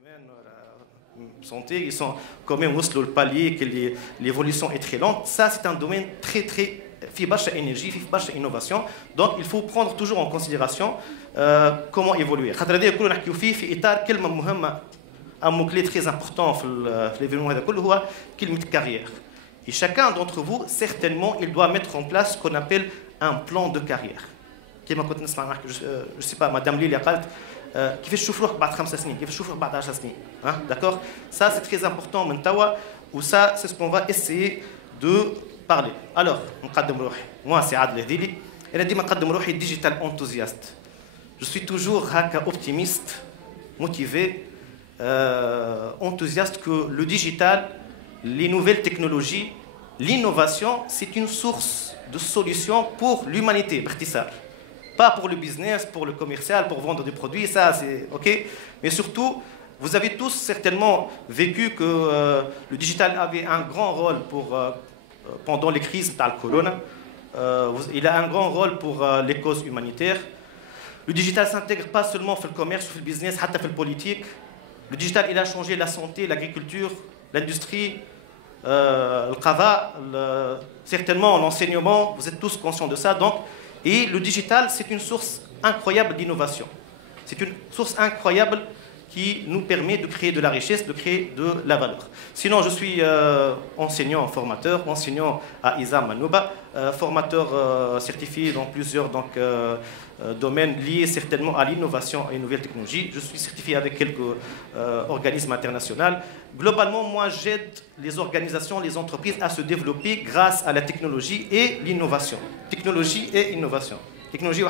humaine, la santé, ils sont quand même au palier que l'évolution est très lente. Ça, c'est un domaine très في برشا énergie, في برشا innovation. Donc, il faut prendre toujours en considération comment évoluer. خاطر هذا كله نحكيو فيه في إطار كلمة مهمة، un mot-clé très important في l'événement هذا كله هو كلمة carrière. Et chacun d'entre vous, certainement, il doit mettre en place ce qu'on appelle un plan de carrière. كما كنت نسمع je sais pas madame Lilia قالت كيفاش تشوف روحك بعد 5 سنين، كيفاش تشوف روحك بعد 10 سنين. D'accord? Ça c'est très important من توا و ça c'est ce qu'on va essayer de parler. Alors, نقدم روحي. Moi c'est عادل الهذيلي. أنا ديما نقدم روحي digital enthousiaste. Je suis toujours هكا optimiste, motivé, enthousiaste que le digital, les nouvelles technologies, l'innovation, c'est une source de solutions pour l'humanité, باختصار. Pas pour le business, pour le commercial, pour vendre des produits, ça c'est ok. Mais surtout, vous avez tous certainement vécu que le digital avait un grand rôle pendant les crises de la corona. Il a un grand rôle pour les causes humanitaires. Le digital s'intègre pas seulement dans le commerce, dans le business, mais aussi dans la politique. Le digital, il a changé la santé, l'agriculture, l'industrie, le travail, certainement l'enseignement. Vous êtes tous conscients de ça. Donc, et le digital, c'est une source incroyable d'innovation. C'est une source incroyable qui nous permet de créer de la richesse, de créer de la valeur. Sinon, je suis enseignant, formateur, enseignant à ISAM Manouba, formateur certifié dans plusieurs domaines liés certainement à l'innovation et aux nouvelles technologies. Je suis certifié avec quelques organismes internationaux. Globalement, moi, j'aide les organisations, les entreprises à se développer grâce à la technologie et l'innovation. Technologie et innovation. Technologie,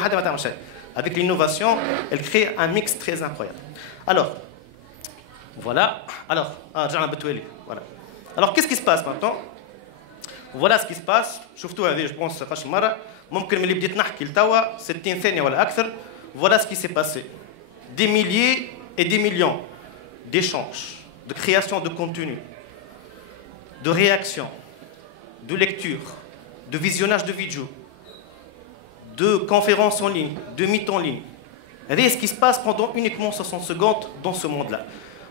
avec l'innovation, elle crée un mix très incroyable. Alors, voilà. Alors, voilà. Alors, qu'est-ce qui se passe maintenant? Voilà ce qui se passe. Surtout, je pense, ممكن من اللي بديت نحكي لتوا 60 ثانية ولا أكثر. Voilà ce qui s'est passé. Des milliers et des millions d'échanges, de création de contenu, de réactions, de lecture, de visionnage de vidéos, de conférences en ligne, de mythes en ligne. C'est ce qui se passe pendant uniquement 60 secondes dans ce monde-là.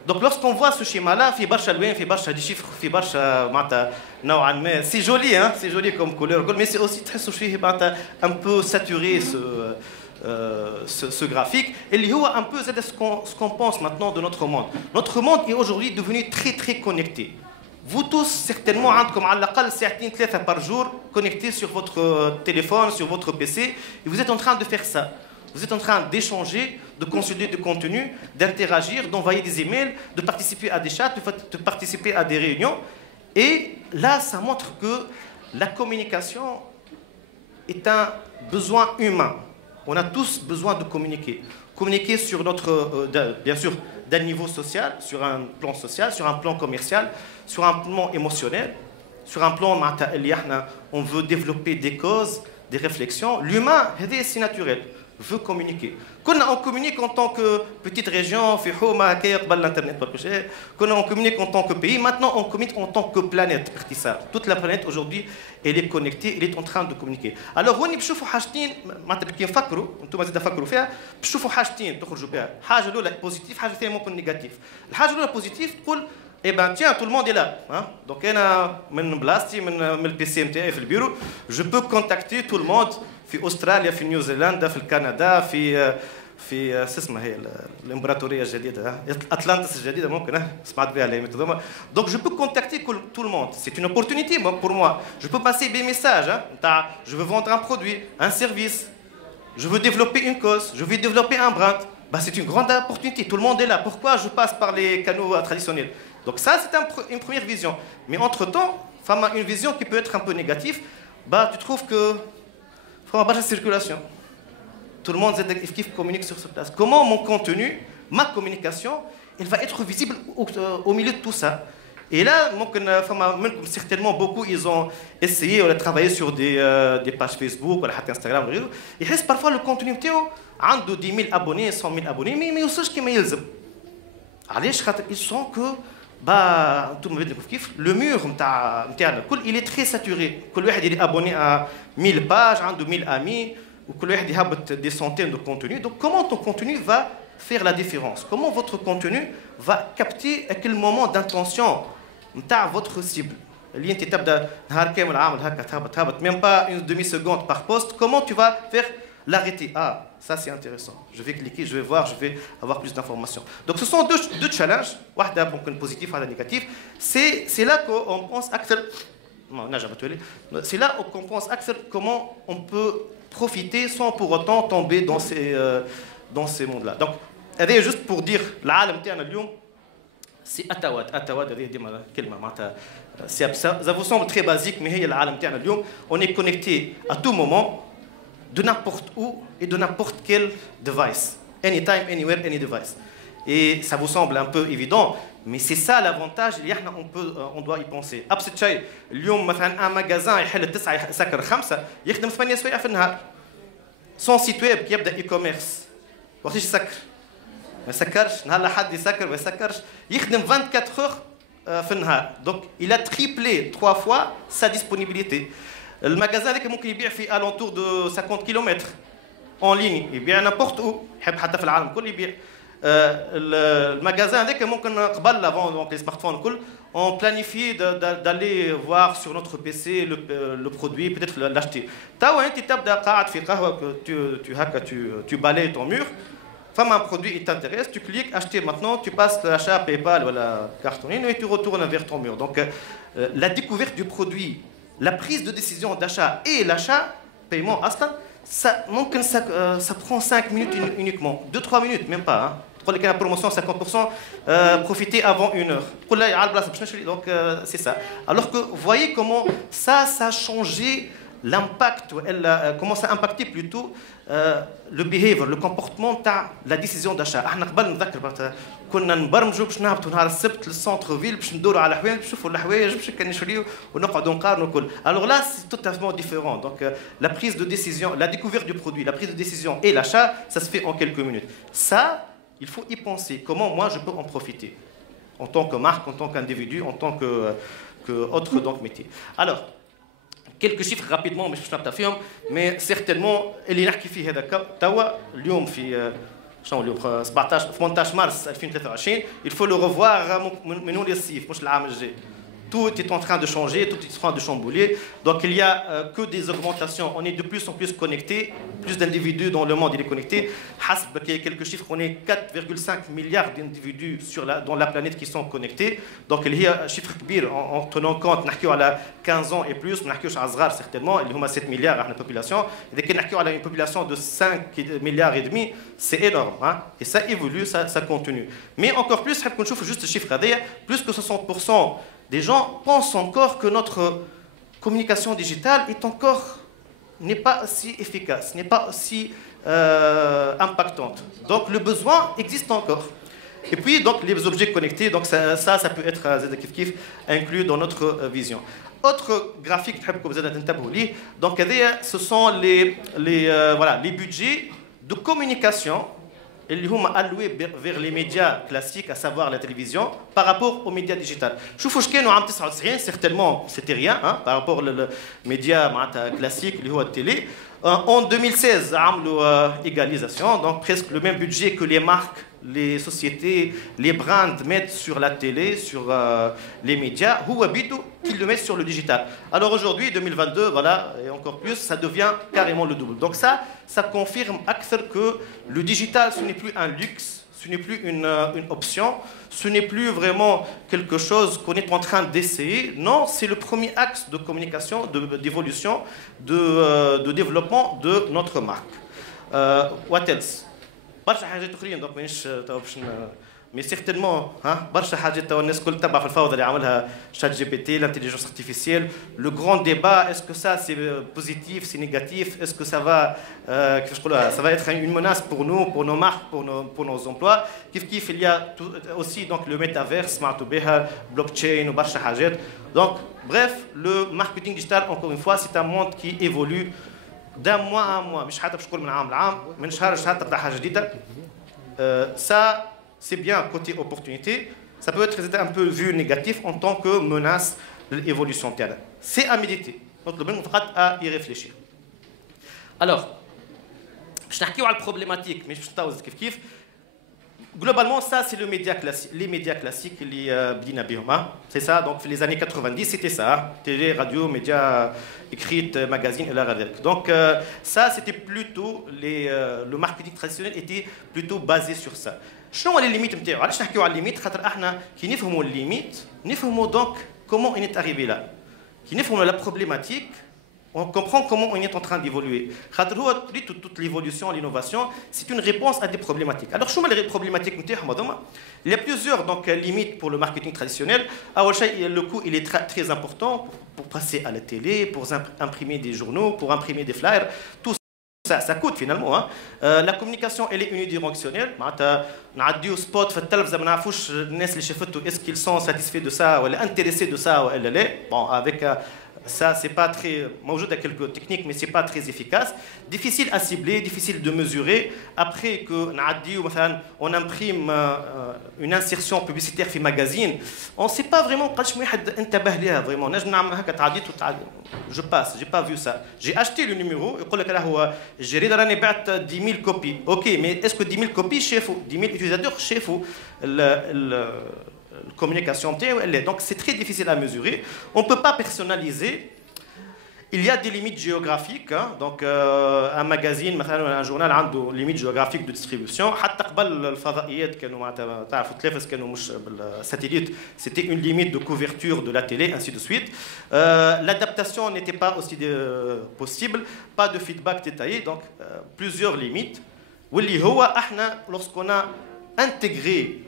Donc lorsqu'on voit ce schéma-là, des chiffres, c'est joli, hein, c'est joli comme couleur, mais c'est aussi très un peu saturé ce graphique. Et il y a un peu ce qu'on pense maintenant de notre monde. Notre monde est aujourd'hui devenu très connecté. Vous tous, certainement, عندكم على الأقل ساعتين 3 par jour connectés sur votre téléphone, sur votre PC, et vous êtes en train de faire ça. Vous êtes en train d'échanger, de consulter du contenu, d'interagir, d'envoyer des emails, de participer à des chats, de participer à des réunions. Et là, ça montre que la communication est un besoin humain. On a tous besoin de communiquer. Communiquer sur notre, bien sûr, d'un niveau social, sur un plan social, sur un plan commercial, sur un plan émotionnel, sur un plan on veut développer des causes, des réflexions. L'humain, c'est naturel, veut communiquer. Quand on communique en tant que petite région, quand on communique en tant que pays, maintenant on communique en tant que planète. Toute la planète aujourd'hui, elle est connectée, elle est en train de communiquer. Alors, on بشوفوا حاجتين معناتها كي نفكروا انتم زيد تفكروا فيها بشوفوا حاجتين تخرجوا بها. حاجه الاولى بوزيتيف، حاجه ثانيه ممكن نيجاتيف. الحاجه الاولى بوزيتيف تقول eh ben tiens, tout le monde est là. Hein? Donc, من بلاصتي من البي سي نتاعي في البيرو, je peux contacter tout le monde في استراليا، في نيوزيلندا، في كندا، في اسمها هي الامبراطوريه الجديده اتلانتس الجديده ممكن سمعت بها الايامات هذوما. Donc je peux contacter tout le monde. C'est une opportunité pour moi. Je peux passer des messages. Je veux vendre un produit, un service. Je veux développer une cause. Je veux développer un brand. Bah, c'est une grande opportunité. Tout le monde est là. Pourquoi je passe par les canaux traditionnels? Donc ça, c'est une première vision. Mais entre-temps, une vision qui peut être un peu négative, bah, tu trouves que il faut avoir de circulation. Tout le monde communique sur ce place. Comment mon contenu, ma communication, elle va être visible au milieu de tout ça? Et là, certainement beaucoup, ils ont essayé de travailler sur des pages Facebook, ou Instagram, et parfois le contenu a 10 000 abonnés, 100 000 abonnés, mais il y a aussi ce qui m'élève. Ils sentent que le mur, il est très saturé. Il est abonné à 1000 pages, 1000 amis, ou des centaines de contenus. Donc comment ton contenu va faire la différence. Comment votre contenu va capter à quel moment d'intention de votre cible. Même pas une demi-seconde par poste, comment tu vas faire l'arrêter? Ah, ça c'est intéressant. Je vais cliquer, je vais voir, je vais avoir plus d'informations. Donc ce sont deux challenges, un positif, un négatif. C'est là qu'on pense c'est là qu'on pense comment on peut profiter sans pour autant tomber dans ces mondes-là. Donc, juste pour dire, c'est Atawad, ça vous semble très basique, mais on est connecté à tout moment, de n'importe où et de n'importe quel device. Anytime, anywhere, any device. Et ça vous semble un peu évident, mais c'est ça l'avantage, on doit y penser. أبسط شيء اليوم مثلا un magasin يحل 9 يسكر 5 يخدم 8 سوايع في النهار. Son site web qui يبدا e-commerce وقتاش يسكر؟ ما يسكرش، نهار حد يسكر ما يسكرش، يخدم 24 heures في النهار. Donc il a triplé 3 fois sa disponibilité. المجازان هذاك ممكن يبيع في alentour de 50 km en ligne، يبيع n'importe où، يحب حتى في العالم الكل يبيع. المجازان هذاك ممكن قبل avant donc les smartphones الكل on planifie d'aller voir sur notre PC le produit, peut-être l'acheter. توا انت تبدا قاعد في قهوه tu balayes ton mur. Femme un produit, il t'intéresse, tu cliques, acheter maintenant, tu passes l'achat PayPal ou la carte en ligne et tu retournes vers ton mur. Donc la découverte du produit, la prise de décision d'achat et l'achat, paiement, ça prend 5 minutes uniquement. 2-3 minutes, même pas. Hein. Pour les cas de promotion, 50%, profitez avant 1 heure. Donc c'est ça. Alors que vous voyez comment ça a changé l'impact, comment ça a impacté plutôt le behavior, le comportement de la décision d'achat. احنا قبل نذكر كنا نبرمجوا باش نهبطوا نهار السبت للسونتر فيل باش ندوروا على حوايج باش نشوفوا الحوايج باش نشريو ونقعدوا نقارنوا كل. Alors là c'est totalement différent. Donc la prise de décision, la découverte du produit, la prise de décision et l'achat, ça se fait en quelques minutes. Ça, il faut y penser. Comment moi je peux en profiter en tant que marque, en tant qu'individu, en tant que autre donc métier. Alors quelques chiffres rapidement باش نبدا فيهم mais certainement اللي نحكي فيه هذاك توا اليوم في شنو اليوم 18 مارس 2023 il faut le revoir من نور الصيف مش العام الجاي. Tout est en train de changer, tout est en train de chambouler. Donc il n'y a que des augmentations. On est de plus en plus connectés, plus d'individus dans le monde il est connecté. Il y a quelques chiffres, on est 4,5 milliards d'individus dans la planète qui sont connectés. Donc il y a un chiffre kbir en tenant compte, on a 15 ans et plus, on a certainement, il y a 7 milliards de population. Et dès qu'on a une population de 5 milliards et demi, c'est énorme. Hein? Et ça évolue, ça continue. Mais encore plus, on voit juste ce chiffre, plus que 60% des gens pensent encore que notre communication digitale n'est pas aussi efficace, n'est pas aussi impactante. Donc le besoin existe encore. Et puis donc les objets connectés, donc ça peut être inclus dans notre vision. Autre graphique que vous avez donc ce sont les budgets de communication اللي هما alloués vers les médias classiques, à savoir la télévision, par rapport aux médias digitaux. شوفوا واش كانوا عام 99 certainement c'était rien hein, par rapport aux médias classiques اللي هو التélé. En 2016 عملوا égalisation, donc presque le même budget que les marques, les sociétés, les brands mettent sur la télé, sur les médias, ou qu'ils le mettent sur le digital. Alors aujourd'hui, 2022, voilà, et encore plus, ça devient carrément le double. Donc ça confirme que le digital, ce n'est plus un luxe, ce n'est plus une option, ce n'est plus vraiment quelque chose qu'on est en train d'essayer. Non, c'est le premier axe de communication, d'évolution, de développement de notre marque. What else? برشا حاجات اخرين دونك مانيش تو باش مي سيغتينمون برشا حاجات تو الناس الكل تبع في الفوضى اللي عملها شات جي بي تي لانتيليجنس ارتيفيسيال لو غران ديبا اسكو سا سي بوزيتيف سي نيجاتيف اسكو سا فا كيفاش نقولها سا فا اتر اون موناس بور نو بور نو مارك بور نو زومبلوا كيف il y a aussi donc le métaverse سمعتوا بها بلوك تشين وبرشا حاجات دونك bref le marketing digital encore une fois c'est un monde qui évolue d'un mois à un mois, مش حتى باش نقول من عام لعام، من شهر لشهر تبدا حاجه جديده. Ça, c'est bien côté opportunité. Ça peut être un peu vu négatif en tant que menace de l'évolution تاعنا. C'est à méditer. Donc le bon فقط à y réfléchir. Alors, باش نحكيو على البروبليماتيك مش باش نطوز كيف Globalement, ça, c'est les médias classiques, c'est ça. Donc, les années 90, c'était ça. Télé, radio, médias écrits, magazines, et la radio. Donc, ça, c'était plutôt... le marketing traditionnel était plutôt basé sur ça. شنو هو les limites نتاعو؟ علاش نحكيو على الليميت؟ خاطر احنا كي نفهموا الليميت نفهموا donc comment on est arrivé là. كي نفهموا la problématique, on comprend comment on est en train d'évoluer. Toute l'évolution, l'innovation, c'est une réponse à des problématiques. Alors, je les problématiques, il y a plusieurs donc, limites pour le marketing traditionnel. Le coût il est très important pour passer à la télé, pour imprimer des journaux, pour imprimer des flyers. Tout ça coûte finalement. Hein. La communication, elle est unidirectionnelle. On a dit au spot, est-ce qu'ils sont satisfaits de ça, ou intéressés de ça, ou bon, avec... Ça, c'est pas très... Moi, j'ai quelques techniques, mais c'est pas très efficace. Difficile à cibler, difficile de mesurer. Après que on imprime une insertion publicitaire في magazine, on ne sait pas vraiment vraiment. Je passe, j'ai pas vu ça. J'ai acheté le numéro, j'ai 10 000 copies. Ok, mais est-ce que 10 000 copies, 10 000 utilisateurs, chef communication, donc c'est très difficile à mesurer. On ne peut pas personnaliser. Il y a des limites géographiques. Hein. Donc un magazine, un journal a des limites géographiques de distribution. C'était une limite de couverture de la télé, ainsi de suite. L'adaptation n'était pas aussi possible. Pas de feedback détaillé. Donc plusieurs limites. Lorsqu'on a intégré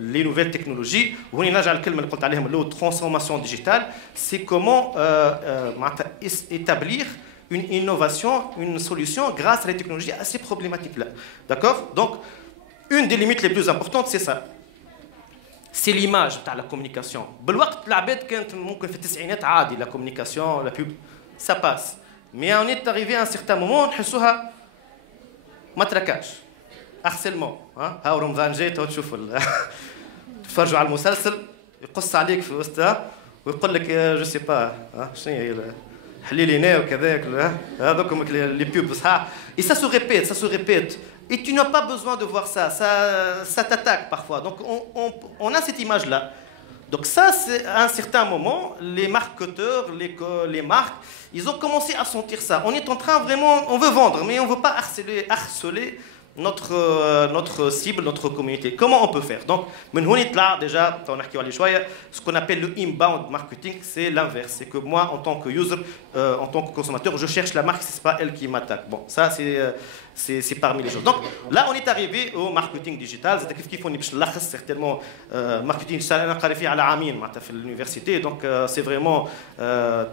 les nouvelles technologies, transformation digitale, c'est comment établir une innovation, une solution grâce à la technologie à ces problématiques-là. D'accord? Donc, une des limites les plus importantes, c'est ça. C'est l'image de la communication. La communication, la pub, ça passe. Mais on est arrivé à un certain moment, on a matraquage. harcèlement ها رمضان جاي تشوفوا تفرجوا على المسلسل يقص عليك في وسطها ويقول لك جو سي با شنو هي حلي لي هنا وكذاك هذوكم لي بوب صح et ça se répète et tu n'as pas besoin de voir ça t'attaque parfois donc on a cette image là. Donc ça, c'est à un certain moment, les marketeurs, les marques, ils ont commencé à sentir ça. On est en train vraiment, on veut vendre, mais on ne veut pas harceler notre cible, notre communauté. Comment on peut faire? Donc, déjà, ce qu'on appelle le inbound marketing, c'est l'inverse. C'est que moi, en tant que user, en tant que consommateur, je cherche la marque, ce n'est pas elle qui m'attaque. Bon, ça, c'est parmi les choses. Donc, là, on est arrivé au marketing digital. C'est qu'il faut certainement marketing digital à l'université. Donc, c'est vraiment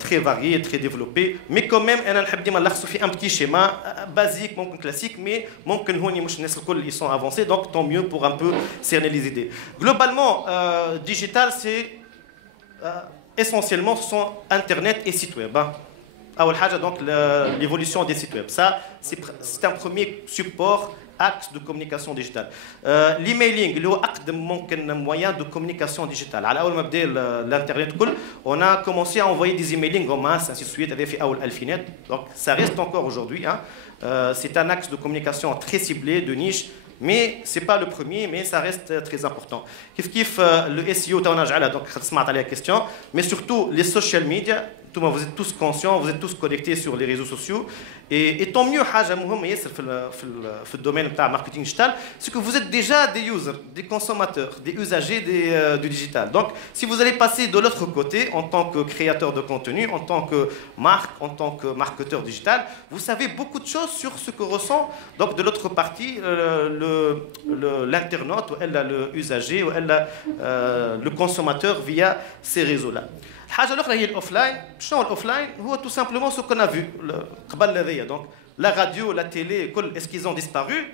très varié, très développé. Mais quand même, on a un petit schéma basique, classique, mais ils sont avancés, donc tant mieux pour un peu cerner les idées. Globalement, digital, c'est essentiellement ce sont Internet et site web. Donc l'évolution des sites web, ça c'est un premier support, axe de communication digitale. L'emailing, le moyen de communication digitale. À l'internet, on a commencé à envoyer des emailings en masse, ainsi de suite, avec Alfinet. Donc ça reste encore aujourd'hui. C'est un axe de communication très ciblé, de niche, mais ce n'est pas le premier, mais ça reste très important. Le SEO, donc la question, mais surtout les social media. Vous êtes tous conscients, vous êtes tous connectés sur les réseaux sociaux. Et tant mieux, le domaine du marketing digital, c'est que vous êtes déjà des users, des consommateurs, des usagers du digital. Donc, si vous allez passer de l'autre côté, en tant que créateur de contenu, en tant que marque, en tant que marketeur digital, vous savez beaucoup de choses sur ce que ressent donc, de l'autre partie l'internaute, ou le usager, ou le consommateur via ces réseaux-là. الحاجه الاخرى هي الاوفلاين. شنو الاوفلاين؟ هو tout simplement ce qu'on a vu قبل هذيا. Donc la radio, la télé, est-ce qu'ils ont disparu?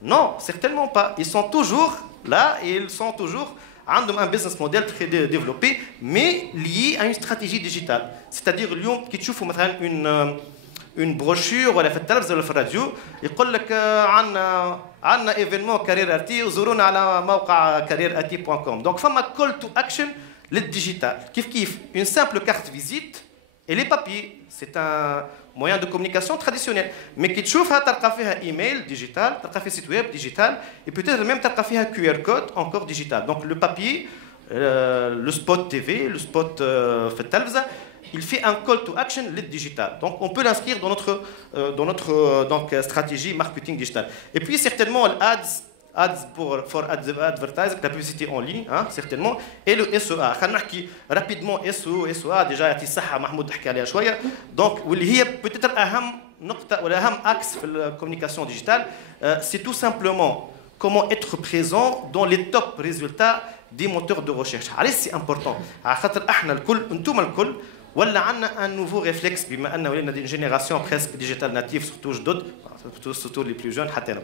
Non, certainement pas. Ils sont toujours là et ils sont toujours عندهم un business model très développé, mais lié à une stratégie digitale. C'est-à-dire اليوم كي تشوفوا مثلا une brochure ولا في التلفزه ولا في الراديو يقول لك عندنا événement carrière RT وزورونا على موقع carrièrrt.com. Donc فما call to action le digital. Kif, une simple carte visite et les papiers. C'est un moyen de communication traditionnel. Mais qui تشوفها تلقى فيها ايميل digital, تلقى فيها site web digital, et peut-être même تلقى فيها QR code encore digital. Donc le papier, le spot TV, le spot في التلفزة, il fait un call to action le digital. Donc on peut l'inscrire dans notre donc, stratégie marketing digital. Et puis certainement l'ads for advertising, la publicité en ligne, hein, certainement, et le SEA. خلينا نحكي rapidement SEA déjà يعطي الصحة محمود حكى عليها شوية. Donc واللي هي peut-être أهم نقطة ولا أهم axe في la communication digitale, c'est tout simplement comment être présent dans les top résultats des moteurs de recherche. علاش c'est important؟ على خاطر احنا الكل انتم الكل ولا عندنا un nouveau réflexe بما ان ولينا دي جينيراسيون presque digital native surtout جدد surtout les plus jeunes حتى انا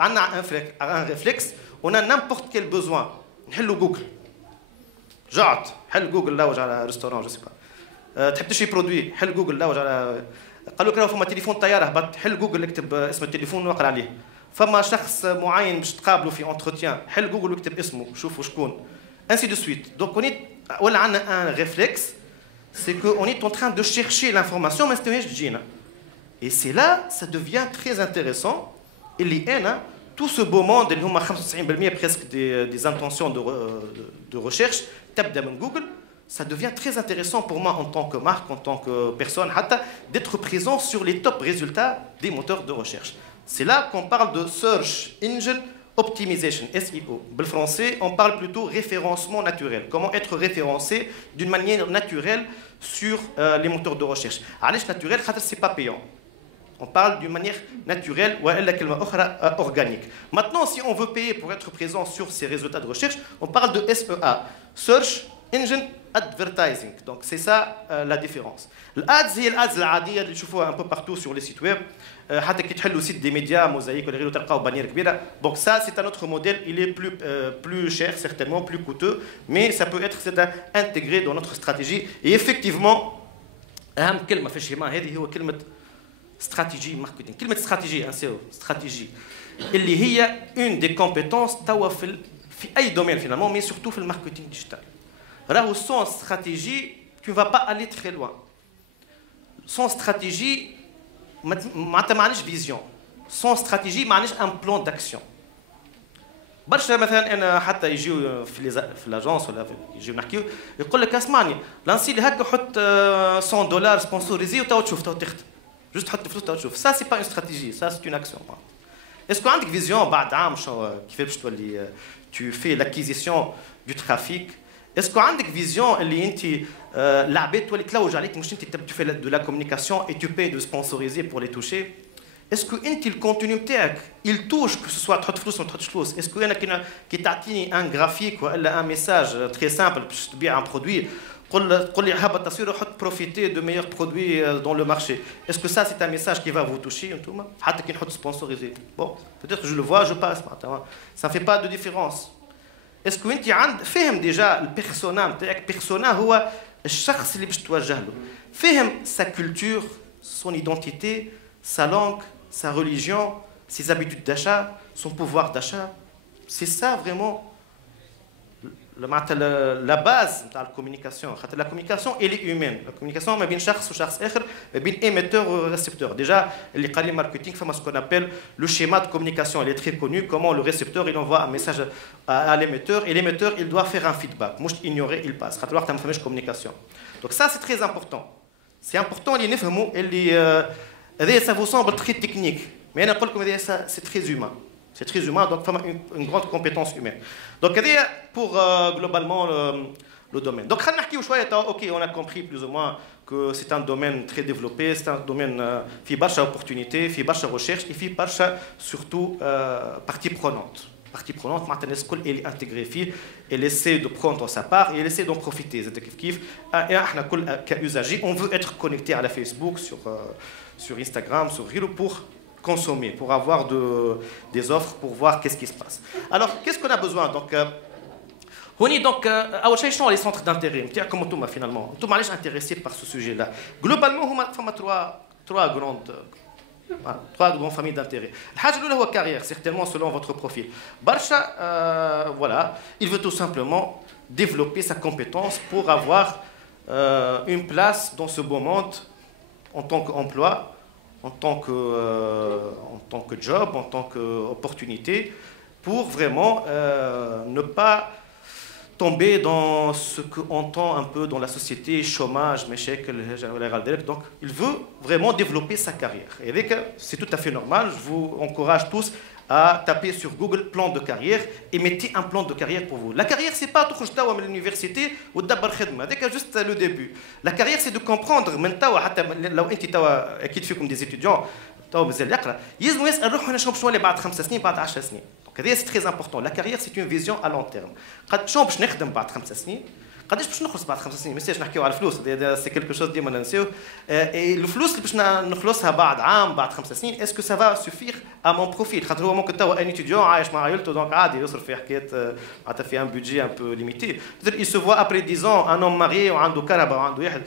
عندنا un réflexe on a n'importe quel besoin نحلو جوجل جعت حل جوجل لوج على ريستوران جو سي با تحب تشري برودوي حل جوجل لوج على قالوا لك راهو فما تليفون طياره هبط حل جوجل اكتب اسم التليفون واقرا عليه فما شخص معين باش تقابلوا في انتروتيان حل جوجل واكتب اسمه شوفوا شكون ainsi de suite donc on est ولا عندنا un réflexe c'est qu'on est en train de chercher l'information, mais c'est et c'est là, ça devient très intéressant. Et tout ce beau monde, il y a presque des intentions de recherche, Google, ça devient très intéressant pour moi en tant que marque, en tant que personne, d'être présent sur les top résultats des moteurs de recherche. C'est là qu'on parle de Search Engine Optimization, SEO. En français, on parle plutôt référencement naturel. Comment être référencé d'une manière naturelle sur les moteurs de recherche. علاش naturel خاطر c'est pas payant. On parle d'une manière naturelle ou organique. Maintenant, si on veut payer pour être présent sur ces résultats de recherche, on parle de SEA, Search Engine Advertising. Donc c'est ça la différence. L'ads, c'est l'ads العادية اللي تشوفوها un peu partout sur les sites web. حتى كي تحلوا site des médias, mosaïque ولا غيره تلقاو بانير كبيرة. Donc ça, c'est un autre modèle. Il est plus cher, certainement plus coûteux, mais ça peut être intégré dans notre stratégie. Et effectivement, أهم كلمة في الشيما هذه هو كلمة stratégie marketing. كلمة stratégie, stratégie. اللي هي une des compétences توا في أي domaine finalement, mais surtout في le marketing digital. راهو sans stratégie, tu ne vas pas aller très loin. Sans stratégie, معناتها ما عنديش فيزيون. Sans stratégie, ما عنديش un plan d'action. برشا مثلا انا حتى يجيو في لاجونس ولا يجيو نحكيو يقول لك اسمعني لانسي لي هكا حط $100 سبونسوريزي وتو تشوف تو تخدم. جوست تحط فلوس تو تشوف. Ça c'est pas une stratégie, ça c'est une action. Est-ce que عندك فيزيون بعد عام كيفاش باش تولي tu fais l'acquisition du trafic? Est-ce que عندك فيزيون اللي انت العباد تولي تلوج عليك مش انت tu fais de la communication et tu payes de sponsoriser pour les toucher? Est-ce que انت الكونتوني نتاعك il touche que ce soit تحط فلوس ولا ما تحطش فلوس؟ Est-ce que انا كي تعطيني ان جرافيك ولا ان ميساج تري سامبل باش تبيع ان برودوي قول لي هبط التصوير وحط بروفيتي دو ميور برودوي دون لو مارشي. Est-ce que ça c'est un message qui va vous toucher انتوما حتى كي نحط سبونسوريزي؟ Bon, peut-être je le vois, je passe معناتها ça fait pas de différence. Est-ce que انت فاهم ديجا البيرسونا نتاعك؟ بيرسونا هو الشخص اللي باش توجه له. فاهم sa culture, son identité, sa langue, sa religion, ses habitudes d'achat, son pouvoir d'achat. C'est ça vraiment la base de la communication. La communication, elle est humaine. La communication, ما بين شخص وشخص آخر, ما بين émetteur ou récepteur. Déjà, les قال marketing, c'est ce qu'on appelle le schéma de communication. Il est très connu. Comment le récepteur, il envoie un message à l'émetteur et l'émetteur, il doit faire un feedback. Moi, je ignorer, il passe. خاطر وقت ما فهمش communication. Donc ça, c'est très important. C'est important اللي نفهموا اللي ça vous semble très technique, mais c'est très humain. C'est très humain, donc une grande compétence humaine. Donc, pour globalement le domaine. Donc, ok, on a compris plus ou moins que c'est un domaine très développé, c'est un domaine qui a beaucoup d'opportunités, qui a beaucoup de recherche, et qui a surtout partie prenante. Partie prenante, maintenant, elle est intégrée, elle essaie de prendre sa part et elle essaie d'en profiter. Et nous, qu'usagers, on veut être connecté à la Facebook, sur Instagram, sur Reel pour consommer, pour avoir des offres, pour voir qu'est-ce qui se passe. Alors, qu'est-ce qu'on a besoin? Donc, les centres d'intérêt. Comment tout finalement, tout m'a intéressé par ce sujet-là. Globalement, il y a trois grandes familles d'intérêt. La carrière, certainement selon votre profil. Barsha, voilà, il veut tout simplement développer sa compétence pour avoir une place dans ce beau monde en tant qu'emploi, en tant que job, en tant qu'opportunité, pour vraiment ne pas tomber dans ce qu'on entend un peu dans la société, chômage, donc il veut vraiment développer sa carrière. Et c'est tout à fait normal, je vous encourage tous à taper sur Google plan de carrière et mettez un plan de carrière pour vous. La carrière, c'est pas tout à l'université ou d'abord c'est juste le début. La carrière, c'est de comprendre maintenant, comme des étudiants, c'est très important. La carrière, c'est une vision à long terme. C'est quelque chose ديما ننساوه. Et الفلوس اللي باش نخلصها بعد عام بعد 5 سنين est-ce que ça va suffire à mon profil خاطر هو ممكن توا ان étudiant عايش مع عائلته دونك عادي يصرف في حكايه معناتها في un budget un peu limité. Il se voit après 10 ans un homme marié وعنده كهرباء وعنده واحد.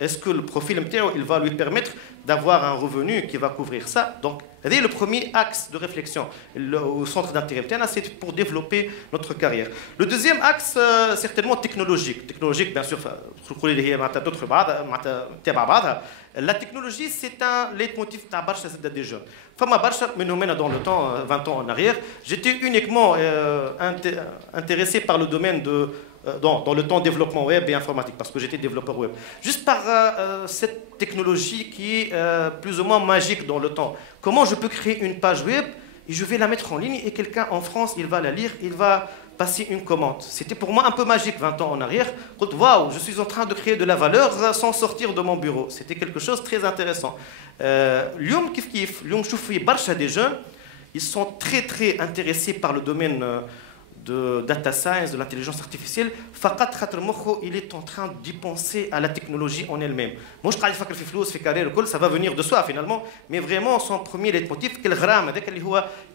Est-ce que le profil MTO, il va lui permettre d'avoir un revenu qui va couvrir ça? Donc, c'est le premier axe de réflexion au centre d'intérêt MTO, c'est pour développer notre carrière. Le deuxième axe, certainement technologique. Technologique, bien sûr, la technologie, c'est un leitmotiv des jeunes. Dans le temps, 20 ans en arrière, j'étais uniquement intéressé par le domaine dans le temps développement web et informatique, parce que j'étais développeur web. Juste par cette technologie qui est plus ou moins magique dans le temps. Comment je peux créer une page web et je vais la mettre en ligne et quelqu'un en France, il va la lire, il va passer une commande. C'était pour moi un peu magique 20 ans en arrière. Waouh, je suis en train de créer de la valeur sans sortir de mon bureau. C'était quelque chose de très intéressant. L'homme je trouve des jeunes, ils sont très très intéressés par le domaine de data science, de l'intelligence artificielle, il est en train d'y penser à la technologie en elle-même. Moi, je travaille sur les carrière, ça va venir de soi finalement, mais vraiment son premier leitmotiv,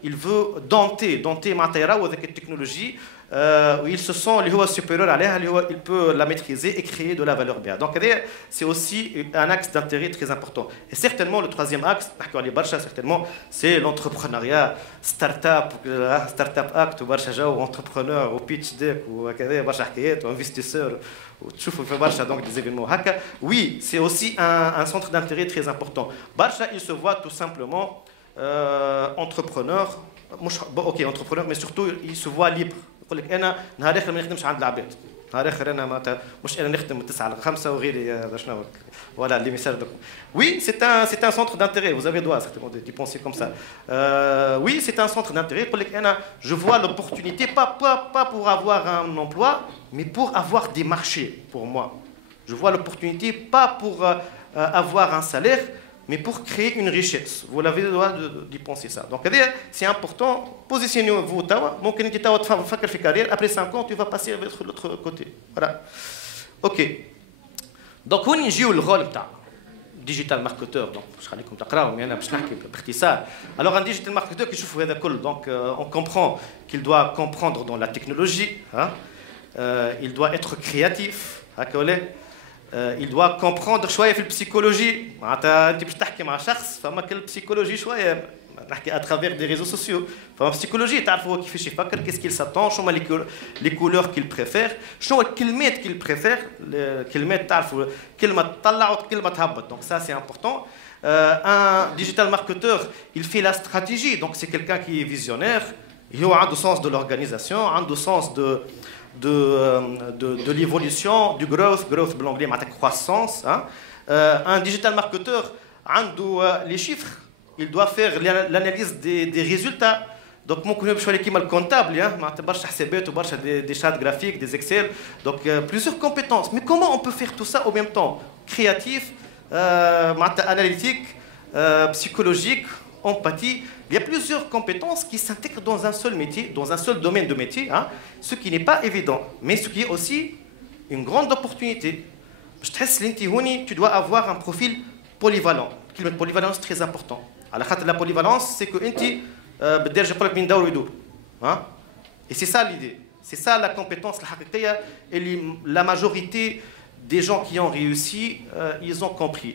il veut dompter avec la technologie, il se sent supérieur à elle, il peut la maîtriser et créer de la valeur bien. Donc, c'est aussi un axe d'intérêt très important. Et certainement, le troisième axe, certainement, c'est l'entrepreneuriat, start-up act, entrepreneur, ou pitch deck, ou investisseur, ou donc des événements. Oui, c'est aussi un centre d'intérêt très important. Barcha, il se voit tout simplement entrepreneur, entrepreneur, mais surtout, il se voit libre. يقول لك انا نهار اخر ما نخدمش عند العباد نهار اخر انا معناتها مش انا نخدم من 9 ل 5 وغيري شنو voilà les messages de oui c'est un centre d'intérêt vous avez droit certainement de penser comme ça oui c'est un centre d'intérêt يقول لك انا je vois l'opportunité pas pour avoir un emploi mais pour avoir des marchés pour moi je vois l'opportunité pas pour avoir un salaire mais pour créer une richesse. Vous avez le droit d'y penser ça. Donc, c'est important. Positionnez-vous. Après 5 ans, tu vas passer vers l'autre côté. Voilà. OK. Donc, on y joue le rôle de digital marketeur. Donc, je vais vous alors, un digital marketeur qui chauffe donc, on comprend qu'il doit comprendre dans la technologie. Hein? Il doit être créatif. Il doit comprendre شويه في البسيكولوجي معناتها انت باش تحكي مع شخص فما كل psychologie شويه نحكي à travers des réseaux sociaux فما psychologie تعرف هو كيفاش يفكر qu'est-ce qu'il s'attend شنو هما les couleurs qu'il préfère شنو الكلمات qu'il préfère الكلمات تعرفوا كلمه تطلع وكلمه تهبط donc ça c'est important un digital marketeur il fait la stratégie donc c'est quelqu'un qui est visionnaire il a du sens de l'organisation a du sens de l'évolution, du growth l'anglais, croissance. Hein. Un digital marketeur, les chiffres, il doit faire l'analyse des résultats. Donc, moi, je suis l'équipe comptable, des chartes graphiques, des Excel, donc plusieurs compétences. Mais comment on peut faire tout ça en même temps? Créatif, analytique, psychologique, empathie. Il y a plusieurs compétences qui s'intègrent dans un seul métier, dans un seul domaine de métier, hein, ce qui n'est pas évident, mais ce qui est aussi une grande opportunité. Tu dois avoir un profil polyvalent. La polyvalence est très important. La polyvalence, c'est que et c'est ça l'idée. C'est ça la compétence, la majorité des gens qui ont réussi, ils ont compris.